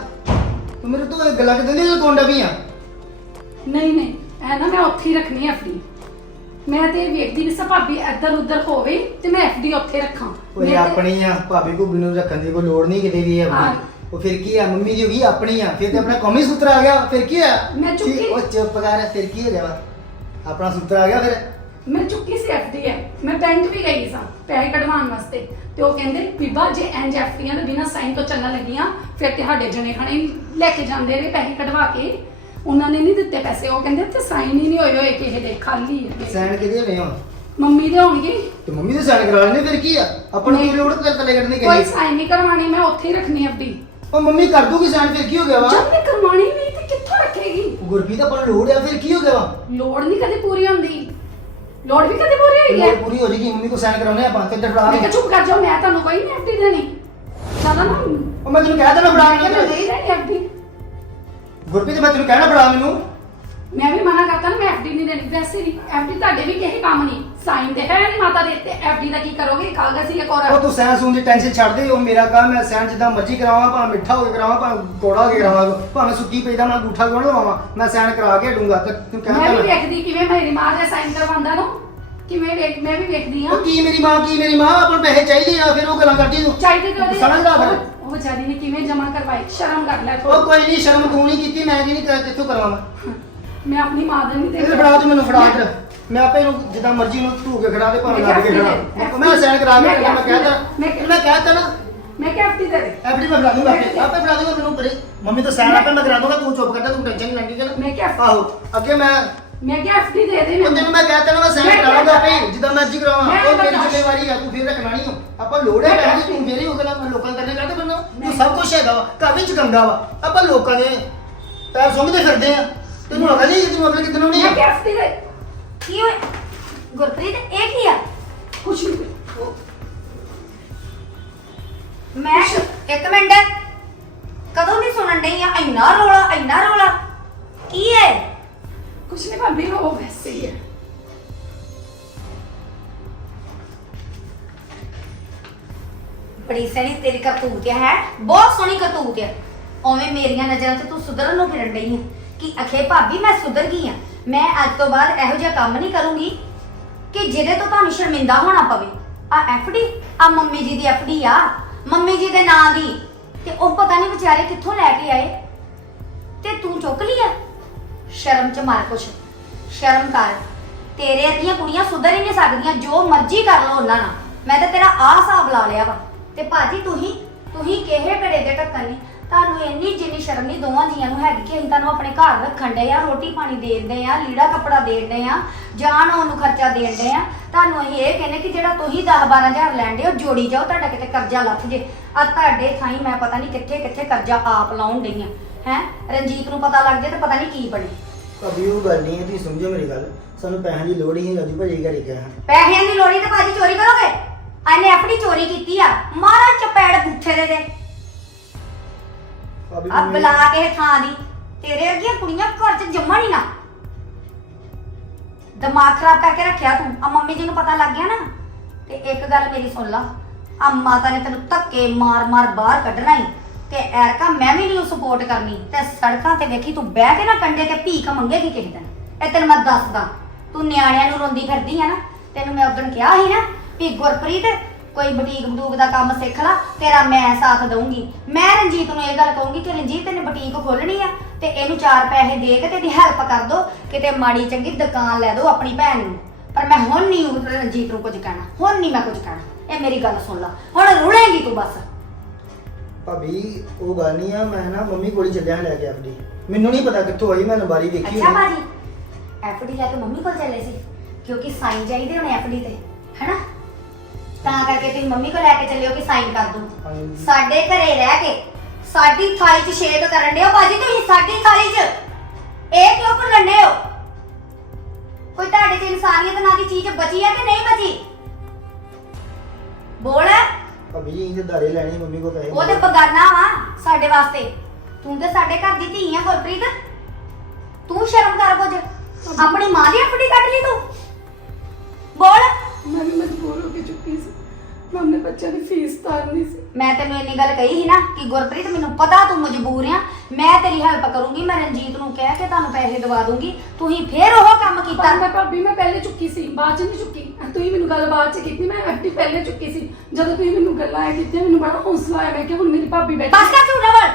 Speaker 2: ਤੂੰ ਮੇਰੇ ਤੋਂ ਇਹ ਗੱਲਾਂ ਕਿਦਾਂ ਦੀਆਂ ਲਗਾਉਂਦਾ ਵੀ ਆ?
Speaker 1: ਨਹੀਂ ਨਹੀਂ ਐ ਨਾ ਮੈਂ ਉੱਥੇ ਹੀ ਰੱਖਣੀ ਐਫਡੀ ਮੈਂ ਤੇ ਵੇਖਦੀ ਵੀ ਸਾ ਭਾਬੀ ਇੱਧਰ ਉੱਧਰ ਹੋਵੇ ਤੇ ਮੈਂ ਐਫਡੀ ਉੱਥੇ ਰੱਖਾਂ। ਤੇ-
Speaker 2: ਆਪਣੀ ਆ ਭਾਬੀ ਕੋ ਬਿਨੂ ਰੱਖਣ ਦੀ ਕੋਈ ਲੋੜ ਨਹੀਂ ਕਿਤੇ ਵੀ ਹੈ। ਉਹ ਫਿਰ ਕੀ ਆ ਮੰਮੀ ਦੀ ਹੋ ਗਈ ਆਪਣੀ ਆ ਫਿਰ ਤੇ ਆਪਣਾ ਕੌਮੀ ਸੂਤਰ ਆ ਗਿਆ ਫਿਰ ਕੀ ਆ
Speaker 1: ਮੈਂ ਚੁੱਕੀ-
Speaker 2: ਉਹ ਚੁੱਪ ਕਰ ਫਿਰ ਕੀ ਹੋ ਗਿਆ ਵਾ? ਆਪਣਾ ਸੂਤਰ ਆ ਗਿਆ ਫਿਰ?
Speaker 1: ਮੈਂ ਚੁੱਕੀ ਸੀ ਐਫਡੀ ਹੈ ਮੈਂ ਬੈਂਕ ਵੀ ਗਈ ਸਾਂ ਪੈਸੇ ਕਢਵਾਉਣ ਵਾਸਤੇ। ਤੇ ਉਹ ਕਹਿੰਦੇ ਬੀਬਾ ਜੇ ਐਂਜ ਐਫਡੀਆਂ ਦੇ ਬਿਨਾਂ ਸਾਈਨ ਤੋਂ ਚੱਲਣ ਲੱਗੀਆਂ ਫਿਰ ਤੁਹਾਡੇ ਜਣੇ ਖਣੇ ਲੈ ਕੇ ਜਾਂਦੇ ਰਹੇ ਪੈਸੇ ਕਢਵਾ ਕੇ। ਉਹਨਾਂ ਨੇ ਨਹੀਂ ਦਿੱਤੇ ਪੈਸੇ। ਉਹ ਕਹਿੰਦੇ ਤੇ ਸਾਈਨ ਹੀ ਨਹੀਂ ਹੋਏ ਹੋਏ ਕਿਸੇ ਦੇ ਖਾਲੀ ਹੈ।
Speaker 2: ਸਾਈਨ ਕਿਹਦੇ ਹੋਣੇ ਹੁਣ
Speaker 1: ਮੰਮੀ ਦੇ ਹੋਣਗੇ।
Speaker 2: ਤੇ ਮੰਮੀ ਦੇ ਸਾਈਨ ਕਰਾ ਲੈਣੇ ਫਿਰ ਕੀ ਆ? ਆਪਣੀ
Speaker 1: ਨਹੀਂ।
Speaker 2: ਕੀ ਲੋੜ ਕਰ ਤਲੇ ਕੱਢਣੀ
Speaker 1: ਕੋਈ
Speaker 2: ਕਰੀ
Speaker 1: ਸਾਈਨ ਨਹੀਂ ਕਰਵਾਣੀ ਮੈਂ ਉੱਥੇ ਹੀ ਰੱਖਣੀ ਐਫਡੀ
Speaker 2: ਉਹ ਮੰਮੀ ਕਰ ਦੂਗੀ ਸਾਈਨ ਫਿਰ ਕੀ ਹੋ ਗਿਆ ਵਾ?
Speaker 1: ਜਦ ਮੈਂ ਕਰਵਾਣੀ ਨਹੀਂ ਤੇ ਕਿੱਥੋਂ ਰੱਖੇਗੀ?
Speaker 2: ਗੁਰਪ੍ਰੀਤ ਆਪਾਂ ਨੂੰ ਲੋੜ ਆ ਫਿਰ ਕੀ ਹੋ ਗਿਆ ਵਾ?
Speaker 1: ਲੋੜ ਨਹੀਂ ਕਦੇ ਪੂਰੀ ਹੁੰਦੀ। ਲੋੜ ਵੀ ਕਦੇ ਪੂਰੀ ਹੋਈ ਹੈ?
Speaker 2: ਲੋੜ ਪੂਰੀ ਹੋ ਜੇਗੀ ਮੰਮੀ ਕੋ ਸਾਈਨ ਕਰਾਉਣੇ ਆਪਾਂ ਤੇ ਫੜਾ
Speaker 1: ਮੈਂ ਕਿਹਾ ਚੁੱਪ ਕਰ ਜਾਓ ਮੈਂ ਤੁਹਾਨੂੰ ਕੋਈ ਨਹੀਂ ਐਫਡੀ ਦੇਣੀ। ਜ਼ਿਆਦਾ ਨਾ।
Speaker 2: ਉਹ ਮੈਂ ਤੈਨੂੰ ਕਹਿ ਦੇਣਾ ਫੜਾ ਮੈਨੂੰ
Speaker 1: ਦੇ ਰਹੀ ਐਫਡੀ
Speaker 2: ਗੁਰਪ੍ਰੀਤ ਮੈਂ ਤੈਨੂੰ ਕਹਿਣਾ ਫੜਾ ਮੈਨੂੰ।
Speaker 1: ਮੈਂ ਵੀ ਮਨਾ ਕਰਤਾ ਨਾ ਮੈਂ ਐਫਡੀ ਨਹੀਂ ਦੇਣੀ ਵੈਸੇ ਵੀ ਐਫਡੀ ਤੁਹਾਡੇ ਵੀ ਕਿਸੇ ਕੰਮ ਨਹੀਂ ਸਾਈਨ ਤੇ ਹੈ ਨਹੀਂ ਮਾਤਾ ਦੇ ਤੇ ਐਫਡੀ ਦਾ ਕੀ ਕਰੋਗੇ? ਕਾਗਜ਼ ਹੀ ਇੱਕ
Speaker 2: ਉਹ
Speaker 1: ਹੋਰ
Speaker 2: ਤੂੰ ਸੈਂਸ ਦੀ ਟੈਨਸ਼ਨ ਛੱਡ ਦੇ ਉਹ ਮੇਰਾ ਕੰਮ ਹੈ ਸੈਂਸ ਜਿੱਦਾਂ ਮਰਜ਼ੀ ਕਰਾਵਾਂ ਭਾਵੇਂ ਮਿੱਠਾ ਹੋ ਕੇ ਕਰਾਵਾਂ ਭਾਵੇਂ ਕੋੜਾ ਹੋ ਕੇ ਕਰਾਵਾਂ ਭਾਵੇਂ ਸੁੱਕੀ ਪਈ ਦਾ ਮੈਂ ਅੰਗੂਠਾ ਕਿਉਂ ਨਾ ਲਵਾਵਾਂ? ਮੈਂ ਸੈਨ ਕਰਾ ਕੇ ਹਟੂੰਗਾ ਤੇ ਤੂੰ
Speaker 1: ਮੈਂ ਵੀ
Speaker 2: ਕਹਿੰਦਾ
Speaker 1: ਵੇਖਦੀ ਕਿਵੇਂ ਮੇਰੀ ਮਾਂ ਦੇ ਸਾਈਨ ਕਰਵਾਉਂਦਾ ਨਾ ਕਿਵੇਂ ਵੇਖ ਮੈਂ ਵੀ ਵੇਖਦੀ ਹਾਂ।
Speaker 2: ਉਹ ਕੀ ਮੇਰੀ ਮਾਂ ਕੀ ਮੇਰੀ ਮਾਂ? ਆਪਾਂ ਨੂੰ ਪੈਸੇ ਚਾਹੀਦੇ ਆ ਫਿਰ ਉਹ ਗੱਲਾਂ ਕਰਦੀ ਤੂੰ।
Speaker 1: ਚਾਹੀਦੇ ਤੇ ਉਹਦੇ
Speaker 2: ਸਮਝਦਾ ਫਿਰ
Speaker 1: ਉਹ- ਵਿਚਾਰੀ ਨੇ ਕਿਵੇਂ ਜਮਾ ਕਰਵਾਈ? ਸ਼ਰਮ ਕਰ ਲੈ
Speaker 2: ਉਹ। ਕੋਈ ਨਹੀਂ ਸ਼ਰਮ ਤੂੰ ਨਹੀਂ ਕੀਤੀ ਮੈਂ ਕੀ ਨਹੀਂ ਕਰ ਕਿੱਥੋਂ ਕਰਾਵਾਂ
Speaker 1: ਮੈਂ ਆਪਣੀ ਮਾਂ ਦਾ ਨਹੀਂ ਦੇ
Speaker 2: ਇਹ ਫੜਾ ਤੂੰ ਮੈਨੂੰ ਫੜਾ ਇੱਧਰ ਮੈਂ ਆਪੇ ਨੂੰ ਜਿੱਦਾਂ ਮਰਜ਼ੀ ਨੂੰ ਧੂ ਕੇ ਖੜਾ ਤੇ ਭਾਵੇਂ
Speaker 1: ਮੈਂ
Speaker 2: ਲੱਗ ਕੇ ਖੜਾ। ਮੈਂ ਸੈਨ ਕਰਾ ਕੇ
Speaker 1: ਮੈਂ
Speaker 2: ਮੈਂ ਕਹਿਤਾ
Speaker 1: ਮੈਂ ਕਿਹਾ-
Speaker 2: ਮੈਂ ਕਹਿਤਾ ਨਾ।
Speaker 1: ਮੈਂ ਕਿਹਾ ਐਫਡੀ ਦੇ ਦੇ।
Speaker 2: ਐਫਡੀ ਮੈਂ ਫੜਾ ਦੂੰਗਾ ਆਪੇ ਆਪੇ ਫੜਾ ਦੂੰਗਾ ਮੈਨੂੰ ਪਰੇ। ਮੰਮੀ ਤਾਂ ਸੈਨ ਆਪੇ ਮੈਂ ਕਰਾ ਦੂੰਗਾ ਤੂੰ ਚੁੱਪ ਕਰਦਾ ਤੂੰ ਟੈਨਸ਼ਨ ਨਹੀਂ ਲੈਂਦੀ ਚੱਲ।
Speaker 1: ਮੈਂ ਕਿਹਾ
Speaker 2: ਆਹੋ ਅੱਗੇ ਮੈਂ
Speaker 1: ਮੈਂ ਕਿਹਾ ਐਫਡੀ ਦੇ ਦੇ
Speaker 2: ਉਹ ਤੈਨੂੰ ਮੈਂ ਕਹਿਤਾ ਨਾ ਮੈਂ
Speaker 1: ਮੈਂ
Speaker 2: ਕਰਾ
Speaker 1: ਕਹਿਤਾ।
Speaker 2: ਆਪੇ ਜਿੱਦਾਂ ਮਰਜ਼ੀ ਕਰਾਵਾਂ।
Speaker 1: ਮੈਂ
Speaker 2: ਉਹ ਮੇਰੀ ਜ਼ਿੰਮੇਵਾਰੀ ਆ ਤੂੰ ਫਿਰ ਰੱਖਣਾ ਨਹੀਂ ਆਪਾਂ ਲੋੜ ਹੈ
Speaker 1: ਮੈਂ
Speaker 2: ਦੀ,
Speaker 1: ਬਰਦਾਸ਼ਤ-
Speaker 2: ਤੂੰ ਫੇਰ ਹੀ ਉਹ ਗੱਲਾਂ ਲੋਕਾਂ ਕਰਨੇ ਕਰਦੇ ਬੰਦਾ
Speaker 1: ਮੈਂ-
Speaker 2: ਤੂੰ ਸਭ ਕੁਝ ਹੈਗਾ ਵਾ ਵਿੱਚ ਗੰਗਾ ਵਾ। ਆਪਾਂ ਲੋਕਾਂ ਦੇ ਪੈਰ ਸੁੰਘਦੇ ਫਿਰਦੇ ਆ। ਤੈਨੂੰ ਅਕਲ ਨਹੀਂ ਤੈਨੂੰ ਅਕਲ ਕਿਤੇ ਨੂੰ ਨਹੀਂ
Speaker 1: ਮੈਂ
Speaker 2: ਆ
Speaker 1: ਕਿਹਾ ਦੇ
Speaker 3: ਕੀ ਹੋਇਆ? ਗੁਰਪ੍ਰੀਤ ਇਹ ਕੀ ਆ?
Speaker 1: ਕੁਛ ਨਹੀਂ।
Speaker 3: ਮੈਂ ਇੱਕ ਮਿੰਟ। ਕਦੋਂ ਨਹੀਂ ਸੁਣਨ ਡਈ ਆ? ਇੰਨਾ ਰੋਲਾ ਇੰਨਾ ਰੋਲਾ। ਕੀ ਹੈ
Speaker 1: ਕੁਛ ਨਹੀਂ ਭਾਬੀ ਉਹ ਵੈਸੇ ਹੀ ਹੈ
Speaker 3: ਬੜੀ ਸੋਹਣੀ ਤੇਰੀ ਕਰਤੂਤ ਹੈ? ਬਹੁਤ ਸੋਹਣੀ ਕਰਤੂਤ ਹੈ ਓਵੇਂ ਮੇਰੀਆਂ ਨਜ਼ਰਾਂ 'ਚ ਤੂੰ ਸੁਧਰਨ ਨੂੰ ਫਿਰਨ ਡਈ ਹੈ ਕਿ ਅਖੇ ਭਾਬੀ ਮੈਂ ਸੁਧਰ ਗਈ ਆ। ਮੈਂ ਅੱਜ ਤੋਂ ਬਾਅਦ ਇਹੋ ਜਿਹਾ ਕੰਮ ਨਹੀਂ ਕਰੂੰਗੀ ਕਿ ਜਿਹਦੇ ਤੋਂ ਤੁਹਾਨੂੰ ਸ਼ਰਮਿੰਦਾ ਹੋਣਾ ਪਵੇ। ਆ ਐਫਡੀ ਆ ਮੰਮੀ ਜੀ ਦੀ ਐਫਡੀ ਆ। ਮੰਮੀ ਜੀ ਦੇ ਨਾਂ ਦੀ। ਤੇ ਉਹ ਪਤਾ ਨਹੀਂ ਵਿਚਾਰੇ ਕਿੱਥੋਂ ਲੈ ਕੇ ਆਏ। ਤੇ ਤੂੰ ਚੁੱਕ ਲਿਆ ਸ਼ਰਮ ਚ ਮਾਰ ਕੁਛ। ਸ਼ਰਮ ਕਰ। ਤੇਰੇ ਅੱਧੀਆਂ ਕੁੜੀਆਂ ਸੁਧਰ ਹੀ ਨਹੀਂ ਸਕਦੀਆਂ। ਜੋ ਮਰਜ਼ੀ ਕਰ ਲੋ ਉਹਨਾਂ ਨਾਲ। ਮੈਂ ਤਾਂ ਤੇਰਾ ਆਹ ਹਿਸਾਬ ਲਾ ਲਿਆ ਵਾ। ਤੇ ਭਾਜੀ, ਤੁਸੀਂ ਤੁਸੀਂ ਕਿਹੇ ਘੜੇ ਦੇ ਢੱਕਣ ਨਹੀਂ ਤੁਹਾਨੂੰ ਇੰਨੀ ਜਿੰਨੀ ਸ਼ਰਮ ਨਹੀਂ ਦੋਵਾਂ ਜੀਆਂ ਨੂੰ ਹੈਗੀ ਕਿ ਅਸੀਂ ਤੁਹਾਨੂੰ ਆਪਣੇ ਘਰ ਰੱਖਣ ਦੇ ਆ ਰੋਟੀ ਪਾਣੀ ਦੇਣ ਦੇ ਆ ਲੀੜਾ ਕੱਪੜਾ ਦੇਣ ਦੇ ਆ ਜਾਨ ਆਉਣ ਨੂੰ ਖਰਚਾ ਦੇਣ ਦੇ ਆ। ਤੁਹਾਨੂੰ ਅਸੀਂ ਇਹ ਕਹਿੰਦੇ ਕਿ ਜਿਹੜਾ ਤੁਸੀਂ 10 12000 ਲੈਂਦੇ ਹੋ ਜੋੜੀ ਜਾਓ ਤੁਹਾਡਾ ਕਿਤੇ ਕਰਜ਼ਾ ਲੱਥ ਜੇ। ਆ ਤੁਹਾਡੇ ਥਾਈ ਮੈਂ ਪਤਾ ਨਹੀਂ ਕਿੱਥੇ ਕਿੱਥੇ ਕਰਜ਼ਾ ਆਪ ਲਾਉਣ ਡਈ ਆ। ਹੈ? ਰਣਜੀਤ ਨੂੰ ਪਤਾ ਲੱਗ ਜੇ ਤਾਂ ਪਤਾ ਨਹੀਂ ਕੀ ਬਣੇ।
Speaker 2: ਭਾਬੀ ਉਹ ਗੱਲ ਨਹੀਂ ਹੈ ਤੁਸੀਂ ਸਮਝੋ ਮੇਰੀ ਗੱਲ। ਸਾਨੂੰ ਪੈਸਿਆਂ ਦੀ ਲੋੜ ਹੀ ਨਹੀਂ ਰਾਜੂ ਭਾਜੀ ਘਰੇ ਗਿਆ
Speaker 3: ਪੈਸਿਆਂ ਦੀ ਲੋੜੀ ਤੇ ਭਾਜੀ ਚੋਰੀ ਕਰੋਗੇ? ਆਨੇ ਆਪਣੀ ਚੋਰੀ ਕੀਤੀ ਆ। ਮਾਰਾ ਚਪੈੜ ਬੁੱਥੇ ਦੇ ਦੇ
Speaker 2: ਭਾਬੀ
Speaker 3: ਆ ਬੁਲਾ ਕੇ ਥਾਂ ਦੀ। ਤੇਰੇ ਵਰਗੀਆਂ ਕੁੜੀਆਂ ਘਰ 'ਚ ਜੰਮਣ ਹੀ ਨਾ। ਦਿਮਾਗ ਖਰਾਬ ਕਰਕੇ ਰੱਖਿਆ ਤੂੰ। ਆ ਮੰਮੀ ਜੀ ਨੂੰ ਪਤਾ ਲੱਗ ਗਿਆ ਨਾ। ਤੇ ਇੱਕ ਗੱਲ ਮੇਰੀ ਸੁਣ ਲਾ। ਆ ਮਾਤਾ ਨੇ ਤੈਨੂੰ ਧੱਕੇ ਮਾਰ ਮਾਰ ਬਾਹਰ ਕੱਢਣਾ ਹੀ। ਤੇ ਐਰਕਾ ਮੈਂ ਵੀ ਨਹੀਂ ਸਪੋਰਟ ਕਰਨੀ। ਤੇ ਸੜਕਾਂ ਤੇ ਵੇਖੀ ਤੂੰ ਬਹਿ ਕੇ ਨਾ ਕੰਡੇ ਤੇ ਭੀਖ ਮੰਗੇਗੀ ਕਿਸੇ ਦਿਨ। ਇਹ ਤੈਨੂੰ ਮੈਂ ਦੱਸਦਾ। ਤੂੰ ਨਿਆਣਿਆਂ ਨੂੰ ਰੋਂਦੀ ਫਿਰਦੀ ਆ ਨਾ। ਤੈਨੂੰ ਮੈਂ ਉਦੋਂ ਕਿਹਾ ਸੀ ਨਾ ਵੀ ਗੁਰਪ੍ਰੀਤ ਕੋਈ ਬੁਟੀਕ ਬਦੂਕ ਦਾ ਕੰਮ ਸਿੱਖ ਲੈ ਤੇਰਾ ਮੈਂ ਸਾਥ ਦਊਂਗੀ। ਮੈਂ ਰਣਜੀਤ ਨੂੰ ਇਹ ਗੱਲ ਕਹੂੰਗੀ ਕਿ ਰਣਜੀਤ ਤੈਨੇ ਬੁਟੀਕ ਖੋਲਣੀ ਆ ਤੇ ਇਹਨੂੰ ਚਾਰ ਪੈਸੇ ਦੇ ਕੇ ਤੇ ਇਹਦੀ ਹੈਲਪ ਕਰ ਦੋ ਕਿਤੇ ਮਾੜੀ ਚੰਗੀ ਦੁਕਾਨ ਲੈ ਦੋ ਆਪਣੀ ਭੈਣ ਨੂੰ। ਪਰ ਮੈਂ ਹੁਣ ਨਹੀਂ ਰਣਜੀਤ ਨੂੰ ਕੁਝ ਕਹਿਣਾ ਹੁਣ ਨਹੀਂ ਮੈਂ ਕੁਝ ਕਹਿਣਾ। ਇਹ ਮੇਰੀ ਗੱਲ ਸੁਣ ਲੈ ਹੁਣ ਰੁੜੇਂਗੀ ਤੂੰ ਬਸ।
Speaker 2: ਭਾਬੀ ਉਹ ਗੱਲ ਨਹੀਂ ਆ ਮੈਂ ਨਾ ਮੰਮੀ ਕੋਲ ਹੀ ਚੱਲਿਆ ਲੈ ਕੇ ਆਪਣੀ। ਮੈਨੂੰ ਨਹੀਂ ਪਤਾ ਕਿੱਥੋਂ ਆਈ ਮੈਂ ਨੰਬਾਰੀ ਦੇਖੀ
Speaker 3: ਅੱਛਾ। ਬਾਜੀ ਐਫਡੀ ਲੈ ਕੇ ਮੰਮੀ ਕੋਲ ਚੱਲੇ ਸੀ ਕਿਉਂਕਿ ਸਾਈਨ ਚਾਹੀਦੇ ਹੋਣੇ ਐਫਡੀ ਤੇ ਹੈਨਾ? ਤਾਂ ਕਰਕੇ ਤੁਸੀਂ ਮੰਮੀ ਕੋਲ ਲੈ ਕੇ ਚੱਲਿਓ ਕਿ ਸਾਈਨ ਕਰ ਦੂੰ
Speaker 2: ਹਾਂਜੀ।
Speaker 3: ਸਾਡੇ ਘਰੇ ਰਹਿ ਕੇ ਸਾਡੀ ਥਾਲੀ 'ਚ ਛੇਦ ਕਰਨ ਡਿਓ ਬਾਜੀ ਤੁਸੀਂ? ਸਾਡੀ ਥਾਲੀ 'ਚ? ਇਹ ਕਿਉਂ ਭੁੱਲਣ ਡਿਓ ਕੋਈ ਤੁਹਾਡੇ 'ਚ ਇਨਸਾਨੀਅਤ ਨਾਂ ਦੀ ਚੀਜ਼ ਬਚੀ ਹੈ ਕਿ ਨਹੀਂ ਬਚੀ? ਬੋਲ।
Speaker 2: ਭਾਬੀ ਜੀ ਇਹਦੇ ਦਾਰੇ ਲੈਣੇ ਮੰਮੀ ਕੋਲ ਪੈਸੇ।
Speaker 3: ਉਹ ਤੇ ਬਗਾਨਾ ਵਾ ਸਾਡੇ ਵਾਸਤੇ। ਤੂੰ ਤੇ ਸਾਡੇ ਘਰ ਦੀ ਧੀ ਆ ਗੁਰਪ੍ਰੀਤ। ਤੂੰ ਸ਼ਰਮ ਕਰ ਕੁਝ। ਆਪਣੀ ਮਾਂ ਦੀ ਆਪਣੀ ਕੱਢ ਲਈ ਤੂੰ। ਬੋਲ।
Speaker 1: ਮੈਂ ਵੀ ਮਜਬੂਰ ਹੋ ਕੇ ਚੁੱਕੀ ਸੀ। ਮੈਂ ਆਪਣੇ ਬੱਚਿਆਂ ਦੀ ਫੀਸ ਤਾਰਨੀ ਸੀ।
Speaker 3: ਮੈਂ ਤੈਨੂੰ ਇੰਨੀ ਗੱਲ ਕਹੀ ਸੀ ਨਾ ਕਿ ਗੁਰਪ੍ਰੀਤ ਮੈਨੂੰ ਪਤਾ ਤੂੰ ਮਜਬੂਰ ਆ। ਮੈਂ ਤੇਰੀ ਹੈਲਪ ਕਰੂੰਗੀ ਮੈਂ ਰਣਜੀਤ ਨੂੰ ਕਹਿ ਕੇ ਤੁਹਾਨੂੰ ਪੈਸੇ ਦਵਾ ਦੂੰਗੀ। ਤੁਸੀਂ ਫੇਰ ਉਹ ਕੰਮ
Speaker 1: ਪਰ
Speaker 3: ਕੀਤਾ।
Speaker 1: ਮੈਂ ਭਾਬੀ ਮੈਂ ਪਹਿਲੇ ਚੁੱਕੀ ਸੀ ਬਾਅਦ ਚ ਨਹੀਂ ਚੁੱਕੀ। ਤੁਸੀਂ ਮੈਨੂੰ ਗੱਲ ਬਾਅਦ ਚ ਕੀਤੀ ਮੈਂ ਐਫਡੀ ਪਹਿਲੇ ਚੁੱਕੀ ਸੀ। ਜਦੋਂ ਤੁਸੀਂ ਮੈਨੂੰ ਗੱਲਾਂ ਕੀਤੀਆਂ ਮੈਨੂੰ ਬੜਾ ਹੌਸਲਾ ਆਇਆ। ਮੈਂ ਕਿ ਹੁਣ ਮੇਰੀ ਭਾਬੀ ਬੈਠੀ
Speaker 3: ਬਸ ਕਰ ਝੂਠ ਬੋਲ।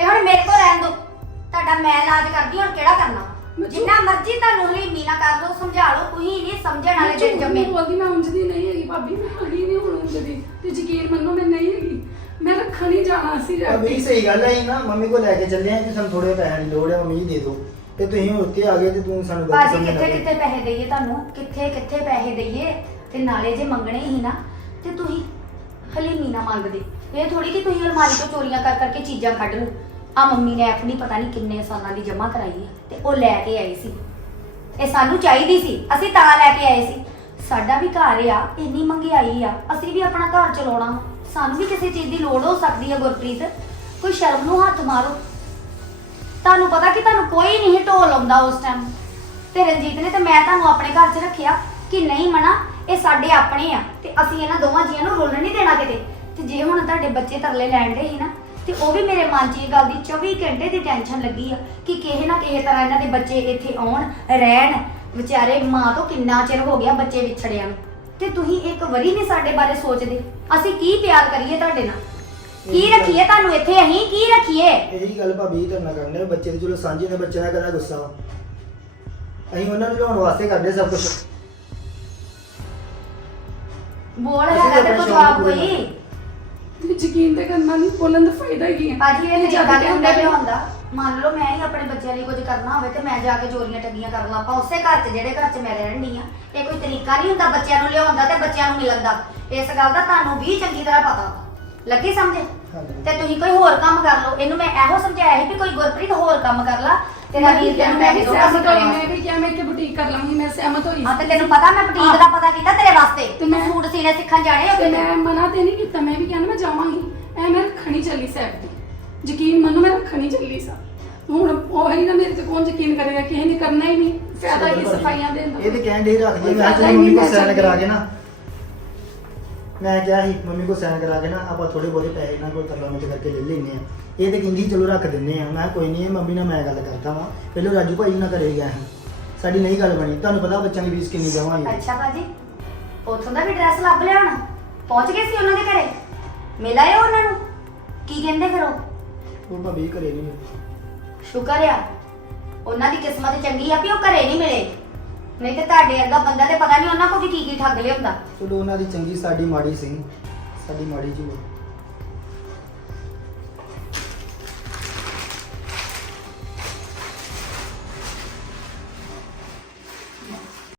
Speaker 3: ਇਹ ਹੁਣ ਮੇਰੇ ਕੋਲ ਰਹਿਣ ਦੋ। ਤੁਹਾਡਾ ਮੈਂ ਇਲਾਜ ਕਰਦੀ ਹੁਣ ਕਿਹੜਾ ਕਰਨਾ? ਜਿੰਨਾ ਮਰਜ਼ੀ ਤੁਹਾਨੂੰ ਹਲੀਮੀ ਨਾ ਕਰ ਲਓ ਸਮਝਾ ਲਓ ਤੁਸੀਂ ਨਹੀਂ ਸਮਝਣ।
Speaker 1: ਮੈਂ ਬੋਲਦੀ ਮੈਂ ਉਂਝ ਦੀ ਨਹੀਂ ਹੈਗੀ ਭਾਬੀ ਮੈਂ ਹੈਗੀ ਨਹੀਂ ਹੁਣ ਉਂਝ ਦੀ ਤੇ ਯਕੀਨ ਮੰਨੋ ਮੈਂ ਨਹੀਂ ਹੈਗੀ। ਮੈਂ ਰੱਖਣ ਹੀ ਜਾਣਾ ਸੀ
Speaker 2: ਭਾਬੀ ਸਹੀ ਗੱਲ ਹੈ ਨਾ ਮੰਮੀ ਕੋਲ ਲੈ ਕੇ ਚੱਲੇ ਆ ਕਿ ਸਾਨੂੰ ਥੋੜੇ ਪੈਸਿਆਂ ਦੀ ਲੋੜ ਹੈ ਮੰਮੀ ਜੀ ਦੇ ਦਿਓ। ਤੇ ਤੁਸੀਂ ਹੁਣ ਉੱਥੇ ਆ ਗਏ ਤੇ ਤੂੰ ਸਾਨੂੰ ਗਲਤ
Speaker 3: ਬਾਜੀ
Speaker 2: ਸਮਝਣ
Speaker 3: ਕਿੱਥੇ
Speaker 2: ਲੱਗੇ।
Speaker 3: ਕਿੱਥੇ ਪੈਸੇ ਦਈਏ ਤੁਹਾਨੂੰ? ਕਿੱਥੇ ਕਿੱਥੇ ਪੈਸੇ ਦਈਏ? ਤੇ ਨਾਲੇ ਜੇ ਮੰਗਣੇ ਹੀ ਨਾ ਤੇ ਤੁਸੀਂ ਹਲੀਮੀ ਨਾ ਮੰਗਦੇ। ਇਹ ਥੋੜੀ ਕਿ ਤੁਸੀਂ ਅਲਮਾਰੀ ਤੋਂ ਚੋਰੀਆਂ ਕਰ ਕਰਕੇ ਚੀਜ਼ਾਂ ਕੱਢ ਲਓ। ਆ ਮੰਮੀ ਨੇ ਐਫਡੀ ਪਤਾ ਨਹੀਂ ਕਿੰਨੇ ਸਾਲਾਂ ਦੀ ਜਮ੍ਹਾਂ ਕਰਾਈ ਹੈ ਤੇ ਉਹ ਲੈ ਕੇ ਆਈ ਸੀ। ਇਹ ਸਾਨੂੰ ਚਾਹੀਦੀ ਸੀ ਅਸੀਂ ਤਾਂ ਲੈ ਕੇ ਆਏ ਸੀ। ਸਾਡਾ ਵੀ ਘਰ ਆ, ਇੰਨੀ ਮਹਿੰਗਾਈ ਆ, ਅਸੀਂ ਵੀ ਆਪਣਾ ਘਰ ਚਲਾਉਣਾ। ਸਾਨੂੰ ਵੀ ਕਿਸੇ ਚੀਜ਼ ਦੀ ਲੋੜ ਹੋ ਸਕਦੀ ਹੈ ਗੁਰਪ੍ਰੀਤ। ਕੋਈ ਸ਼ਰਮ ਨੂੰ ਹੱਥ ਮਾਰੋ। ਤੁਹਾਨੂੰ ਪਤਾ ਕਿ ਤੁਹਾਨੂੰ ਕੋਈ ਨਹੀਂ ਢੋਲ ਆਉਂਦਾ ਉਸ ਟਾਈਮ ਤੇ ਰਣਜੀਤ ਨੇ ਤੇ ਮੈਂ ਤੁਹਾਨੂੰ ਆਪਣੇ ਘਰ 'ਚ ਰੱਖਿਆ ਕਿ ਨਹੀਂ ਮਨਾ, ਇਹ ਸਾਡੇ ਆਪਣੇ ਆ ਤੇ ਅਸੀਂ ਇਹਨਾਂ ਦੋਵਾਂ ਜੀਆਂ ਨੂੰ ਰੋਲਣ ਨਹੀਂ ਦੇਣਾ ਕਿਤੇ। ਤੇ ਜੇ ਹੁਣ ਤੁਹਾਡੇ ਬੱਚੇ ਤਰਲੇ ਲੈਣ ਦੇ ਸੀ ਨਾ, ਤੇ ਉਹ ਵੀ ਮੇਰੇ ਮਨ 'ਚ ਇਹ ਗੱਲ ਦੀ 24 ਘੰਟੇ ਦੀ ਟੈਨਸ਼ਨ ਲੱਗੀ ਆ ਕਿ ਕਿਸੇ ਨਾ ਕਿਸੇ ਤਰ੍ਹਾਂ ਇਹਨਾਂ ਦੇ ਬੱਚੇ ਇੱਥੇ ਆਉਣ, ਰਹਿਣ ਵਿਚਾਰੇ ਮਾਂ ਤੋਂ ਕਿੰਨਾ ਚਿਰ ਹੋ ਗਿਆ ਬੱਚੇ ਵਿਛੜਿਆਂ ਨੂੰ? ਤੇ ਤੁਸੀਂ ਇੱਕ ਵਾਰੀ ਨਹੀਂ ਸਾਡੇ ਬਾਰੇ ਸੋਚਦੇ। ਅਸੀਂ ਕੀ ਪਿਆਰ ਕਰੀਏ ਤੁਹਾਡੇ ਨਾਲ? ਕੀ ਰੱਖੀਏ ਤੁਹਾਨੂੰ ਇੱਥੇ ਅਸੀਂ? ਕੀ ਰੱਖੀਏ?
Speaker 2: ਇਹੀ ਗੱਲ ਭਾਬੀ ਤੁਹਾਡੇ ਨਾਲ ਕਰਨੇ ਬੱਚੇ ਦੇ ਚਲੋ ਸਾਂਝੇ ਨੇ ਬੱਚੇ ਨਾਲ ਕਰਨਾ ਗੁੱਸਾ ਵਾ। ਅਸੀਂ ਉਹਨਾਂ ਨੂੰ ਲਿਆਉਣ ਵਾਸਤੇ ਕਰਦੇ ਸਭ ਕੁਝ
Speaker 3: ਬੋਲ ਹੈਗਾ
Speaker 2: ਤਾਂ
Speaker 3: ਕੋਈ ਜਵਾਬ ਕੋਈ।
Speaker 1: ਤੇ ਯਕੀਨ ਤੇ ਕਰਨਾ ਨਹੀਂ ਬੋਲਣ ਦਾ ਫਾਇਦਾ ਕੀ ਹੈ
Speaker 3: ਭਾਜੀ ਇਹ ਜ਼ਿਆਦਾ
Speaker 1: ਕਹਿੰਦੇ
Speaker 3: ਹੁੰਦਾ
Speaker 1: ਵੀ-
Speaker 3: ਲਿਆਉਂਦਾ ਮੰਨ ਲਓ ਮੈਂ ਹੀ ਆਪਣੇ ਬੱਚਿਆਂ ਲਈ ਕੁਝ ਕਰਨਾ ਹੋਵੇ ਤੇ ਮੈਂ ਜਾ ਕੇ ਚੋਰੀਆਂ ਠੱਗੀਆਂ ਕਰਨ ਲੱਪਾ ਉਸੇ ਘਰ 'ਚ ਜਿਹੜੇ ਘਰ 'ਚ ਮੈਂ ਰਹਿਣ ਦੀ ਆ ਇਹ ਕੋਈ ਤਰੀਕਾ ਨਹੀਂ ਹੁੰਦਾ ਬੱਚਿਆਂ ਨੂੰ ਲਿਆਉਣ ਦਾ ਤੇ ਬੱਚਿਆਂ ਨੂੰ ਮਿਲਣ ਦਾ। ਇਸ ਗੱਲ ਦਾ ਤੁਹਾਨੂੰ ਵੀ ਚੰਗੀ ਤਰ੍ਹਾਂ ਪਤਾ। ਲੱਗੀ ਸਮਝੇ? ਤੇ ਤੁਸੀਂ ਕੋਈ ਹੋਰ ਕੰਮ ਕਰ ਲਓ। ਇਹਨੂੰ ਮੈਂ ਇਹੋ ਸਮਝਾਇਆ ਸੀ ਵੀ ਕੋਈ ਗੁਰਪ੍ਰੀਤ ਹੋਰ ਕੰਮ ਕਰ ਲਾ ਤੇਰਾ ਵੀਰ ਤੈਨੂੰ
Speaker 1: ਮੈਂ
Speaker 3: ਪੈਸੇ
Speaker 1: ਵੀ
Speaker 3: ਦੋਗਾ
Speaker 1: ਸਹਿਮਤ ਹੋਈ ਮੈਂ ਵੀ ਕਿਹਾ ਮੈਂ ਕਿ ਬੁਟੀਕ ਕਰ ਲਾਂਗੀ ਮੈਂ ਸਹਿਮਤ ਹੋਈ।
Speaker 3: ਹਾਂ ਤੇ ਤੈਨੂੰ ਪਤਾ ਮੈਂ ਬੁਟੀਕ ਦਾ ਪਤਾ ਕੀਤਾ ਤੇਰੇ ਵਾਸਤੇ?
Speaker 1: ਤੇ ਮੈਂ-
Speaker 3: ਸੂਟ ਸੀਨੇ ਸਿੱਖਣ ਜਾਣੇ
Speaker 1: ਤੇ
Speaker 3: ਹੋ
Speaker 1: ਮੈਂ ਮਨਾ ਤੇ ਨਹੀਂ ਕੀਤਾ ਮੈਂ ਵੀ ਕਹਿੰਦਾ ਮੈਂ ਜਾਵਾਂਗੀ। ਐ ਮੈਂ ਰੱਖਣੀ ਚੱਲੀ ਸੈਬ ਦੀ। ਯਕੀਨ ਮੰਨੋ ਮੈਂ ਰੱਖਣੀ ਚੱਲੀ ਸਾ। ਹੁਣ ਉਹ ਹੀ ਨਾ ਮੇਰੇ ਤੇ ਕੌਣ ਯਕੀਨ ਕਰੇਗਾ ਕਿਸੇ ਨੇ ਕਰਨਾ ਹੀ ਨਹੀਂ। ਫਾਇਦਾ ਕੀ ਸਫਾਈਆਂ ਦੇਣ ਦਾ?
Speaker 2: ਇਹ ਤੇ ਕਹਿਣ ਦੇ ਰੱਖ
Speaker 1: ਕੋਈ
Speaker 2: ਮੈਂ
Speaker 1: ਫਾਇਦਾ
Speaker 2: ਚਲੋ
Speaker 1: ਹੀ
Speaker 2: ਮੰਮੀ
Speaker 1: ਨਹੀਂ,
Speaker 2: ਕੋ
Speaker 1: ਮੈਂ
Speaker 2: ਸਾਈਨ
Speaker 1: ਚੱਲ?
Speaker 2: ਕਰਾ ਕੇ ਨਾ। ਮੈਂ ਕਿਹਾ ਸੀ ਮੰਮੀ ਕੋ ਸਾਈਨ ਕਰਾ ਕੇ ਨਾ ਆਪਾਂ ਥੋੜੇ ਬਹੁਤੇ ਪੈਸੇ ਇਹਨਾਂ ਕੋਲ ਤਰਲਾ ਮਿੰਟ ਕਰਕੇ ਲੈ ਲੈਨੇ ਆ ਇਹ ਤੇ ਕਹਿੰਦੀ ਚਲੋ ਰੱਖ ਦਿੰਨੇ ਆ ਮੈਂ ਕਿਹਾ ਕੋਈ ਨਹੀਂ ਮੰਮੀ ਨਾਲ ਮੈਂ ਗੱਲ ਕਰਦਾ ਵਾਂ। ਪਹਿਲਾਂ ਰਾਜੂ ਭਾਈ ਨਾਲ ਘਰੇ ਗਿਆ ਸੀ। ਸਾਡੀ ਨਹੀਂ ਗੱਲ ਬਣੀ। ਤੁਹਾਨੂੰ ਪਤਾ ਬੱਚਿਆਂ ਦੀ ਫੀਸ ਕਿੰਨੀ ਦੇਵਾਂਗੇ।
Speaker 3: ਅੱਛਾ ਭਾਜੀ ਉਥੋਂ ਦਾ ਵੀ ਡਰੈਸ ਲੱਭ ਲਿਆ ਹੋਣਾ। ਪਹੁੰਚ ਗਏ ਸੀ ਉਹਨਾਂ ਦੇ ਘਰੇ? ਮਿਲ ਆਏ ਉਹਨਾਂ ਨੂੰ? ਕੀ ਕਹਿੰਦੇ ਫਿਰ ਉਹ?
Speaker 2: ਉਹ ਭਾਬੀ ਘਰੇ ਨਹੀਂ।
Speaker 3: ਸ਼ੁਕਰ ਆ। ਉਹਨਾਂ ਦੀ ਕਿਸਮਤ ਚੰਗੀ ਆ ਵੀ ਉਹ ਘਰੇ ਨਹੀਂ ਮਿਲੇ। ਨਹੀਂ ਤੇ ਤੁਹਾਡੇ ਵਰਗਾ ਬੰਦਾ ਤੇ ਪਤਾ ਨਹੀਂ ਉਹਨਾਂ ਕੋਲ ਵੀ ਕੀ ਕੀ ਠੱਗ ਲਿਆਉਂਦਾ।
Speaker 2: ਚਲੋ ਉਹਨਾਂ ਦੀ ਚੰਗੀ, ਸਾਡੀ ਮਾੜੀ ਸੀ। ਸਾਡੀ ਮਾੜੀ ਜੀ।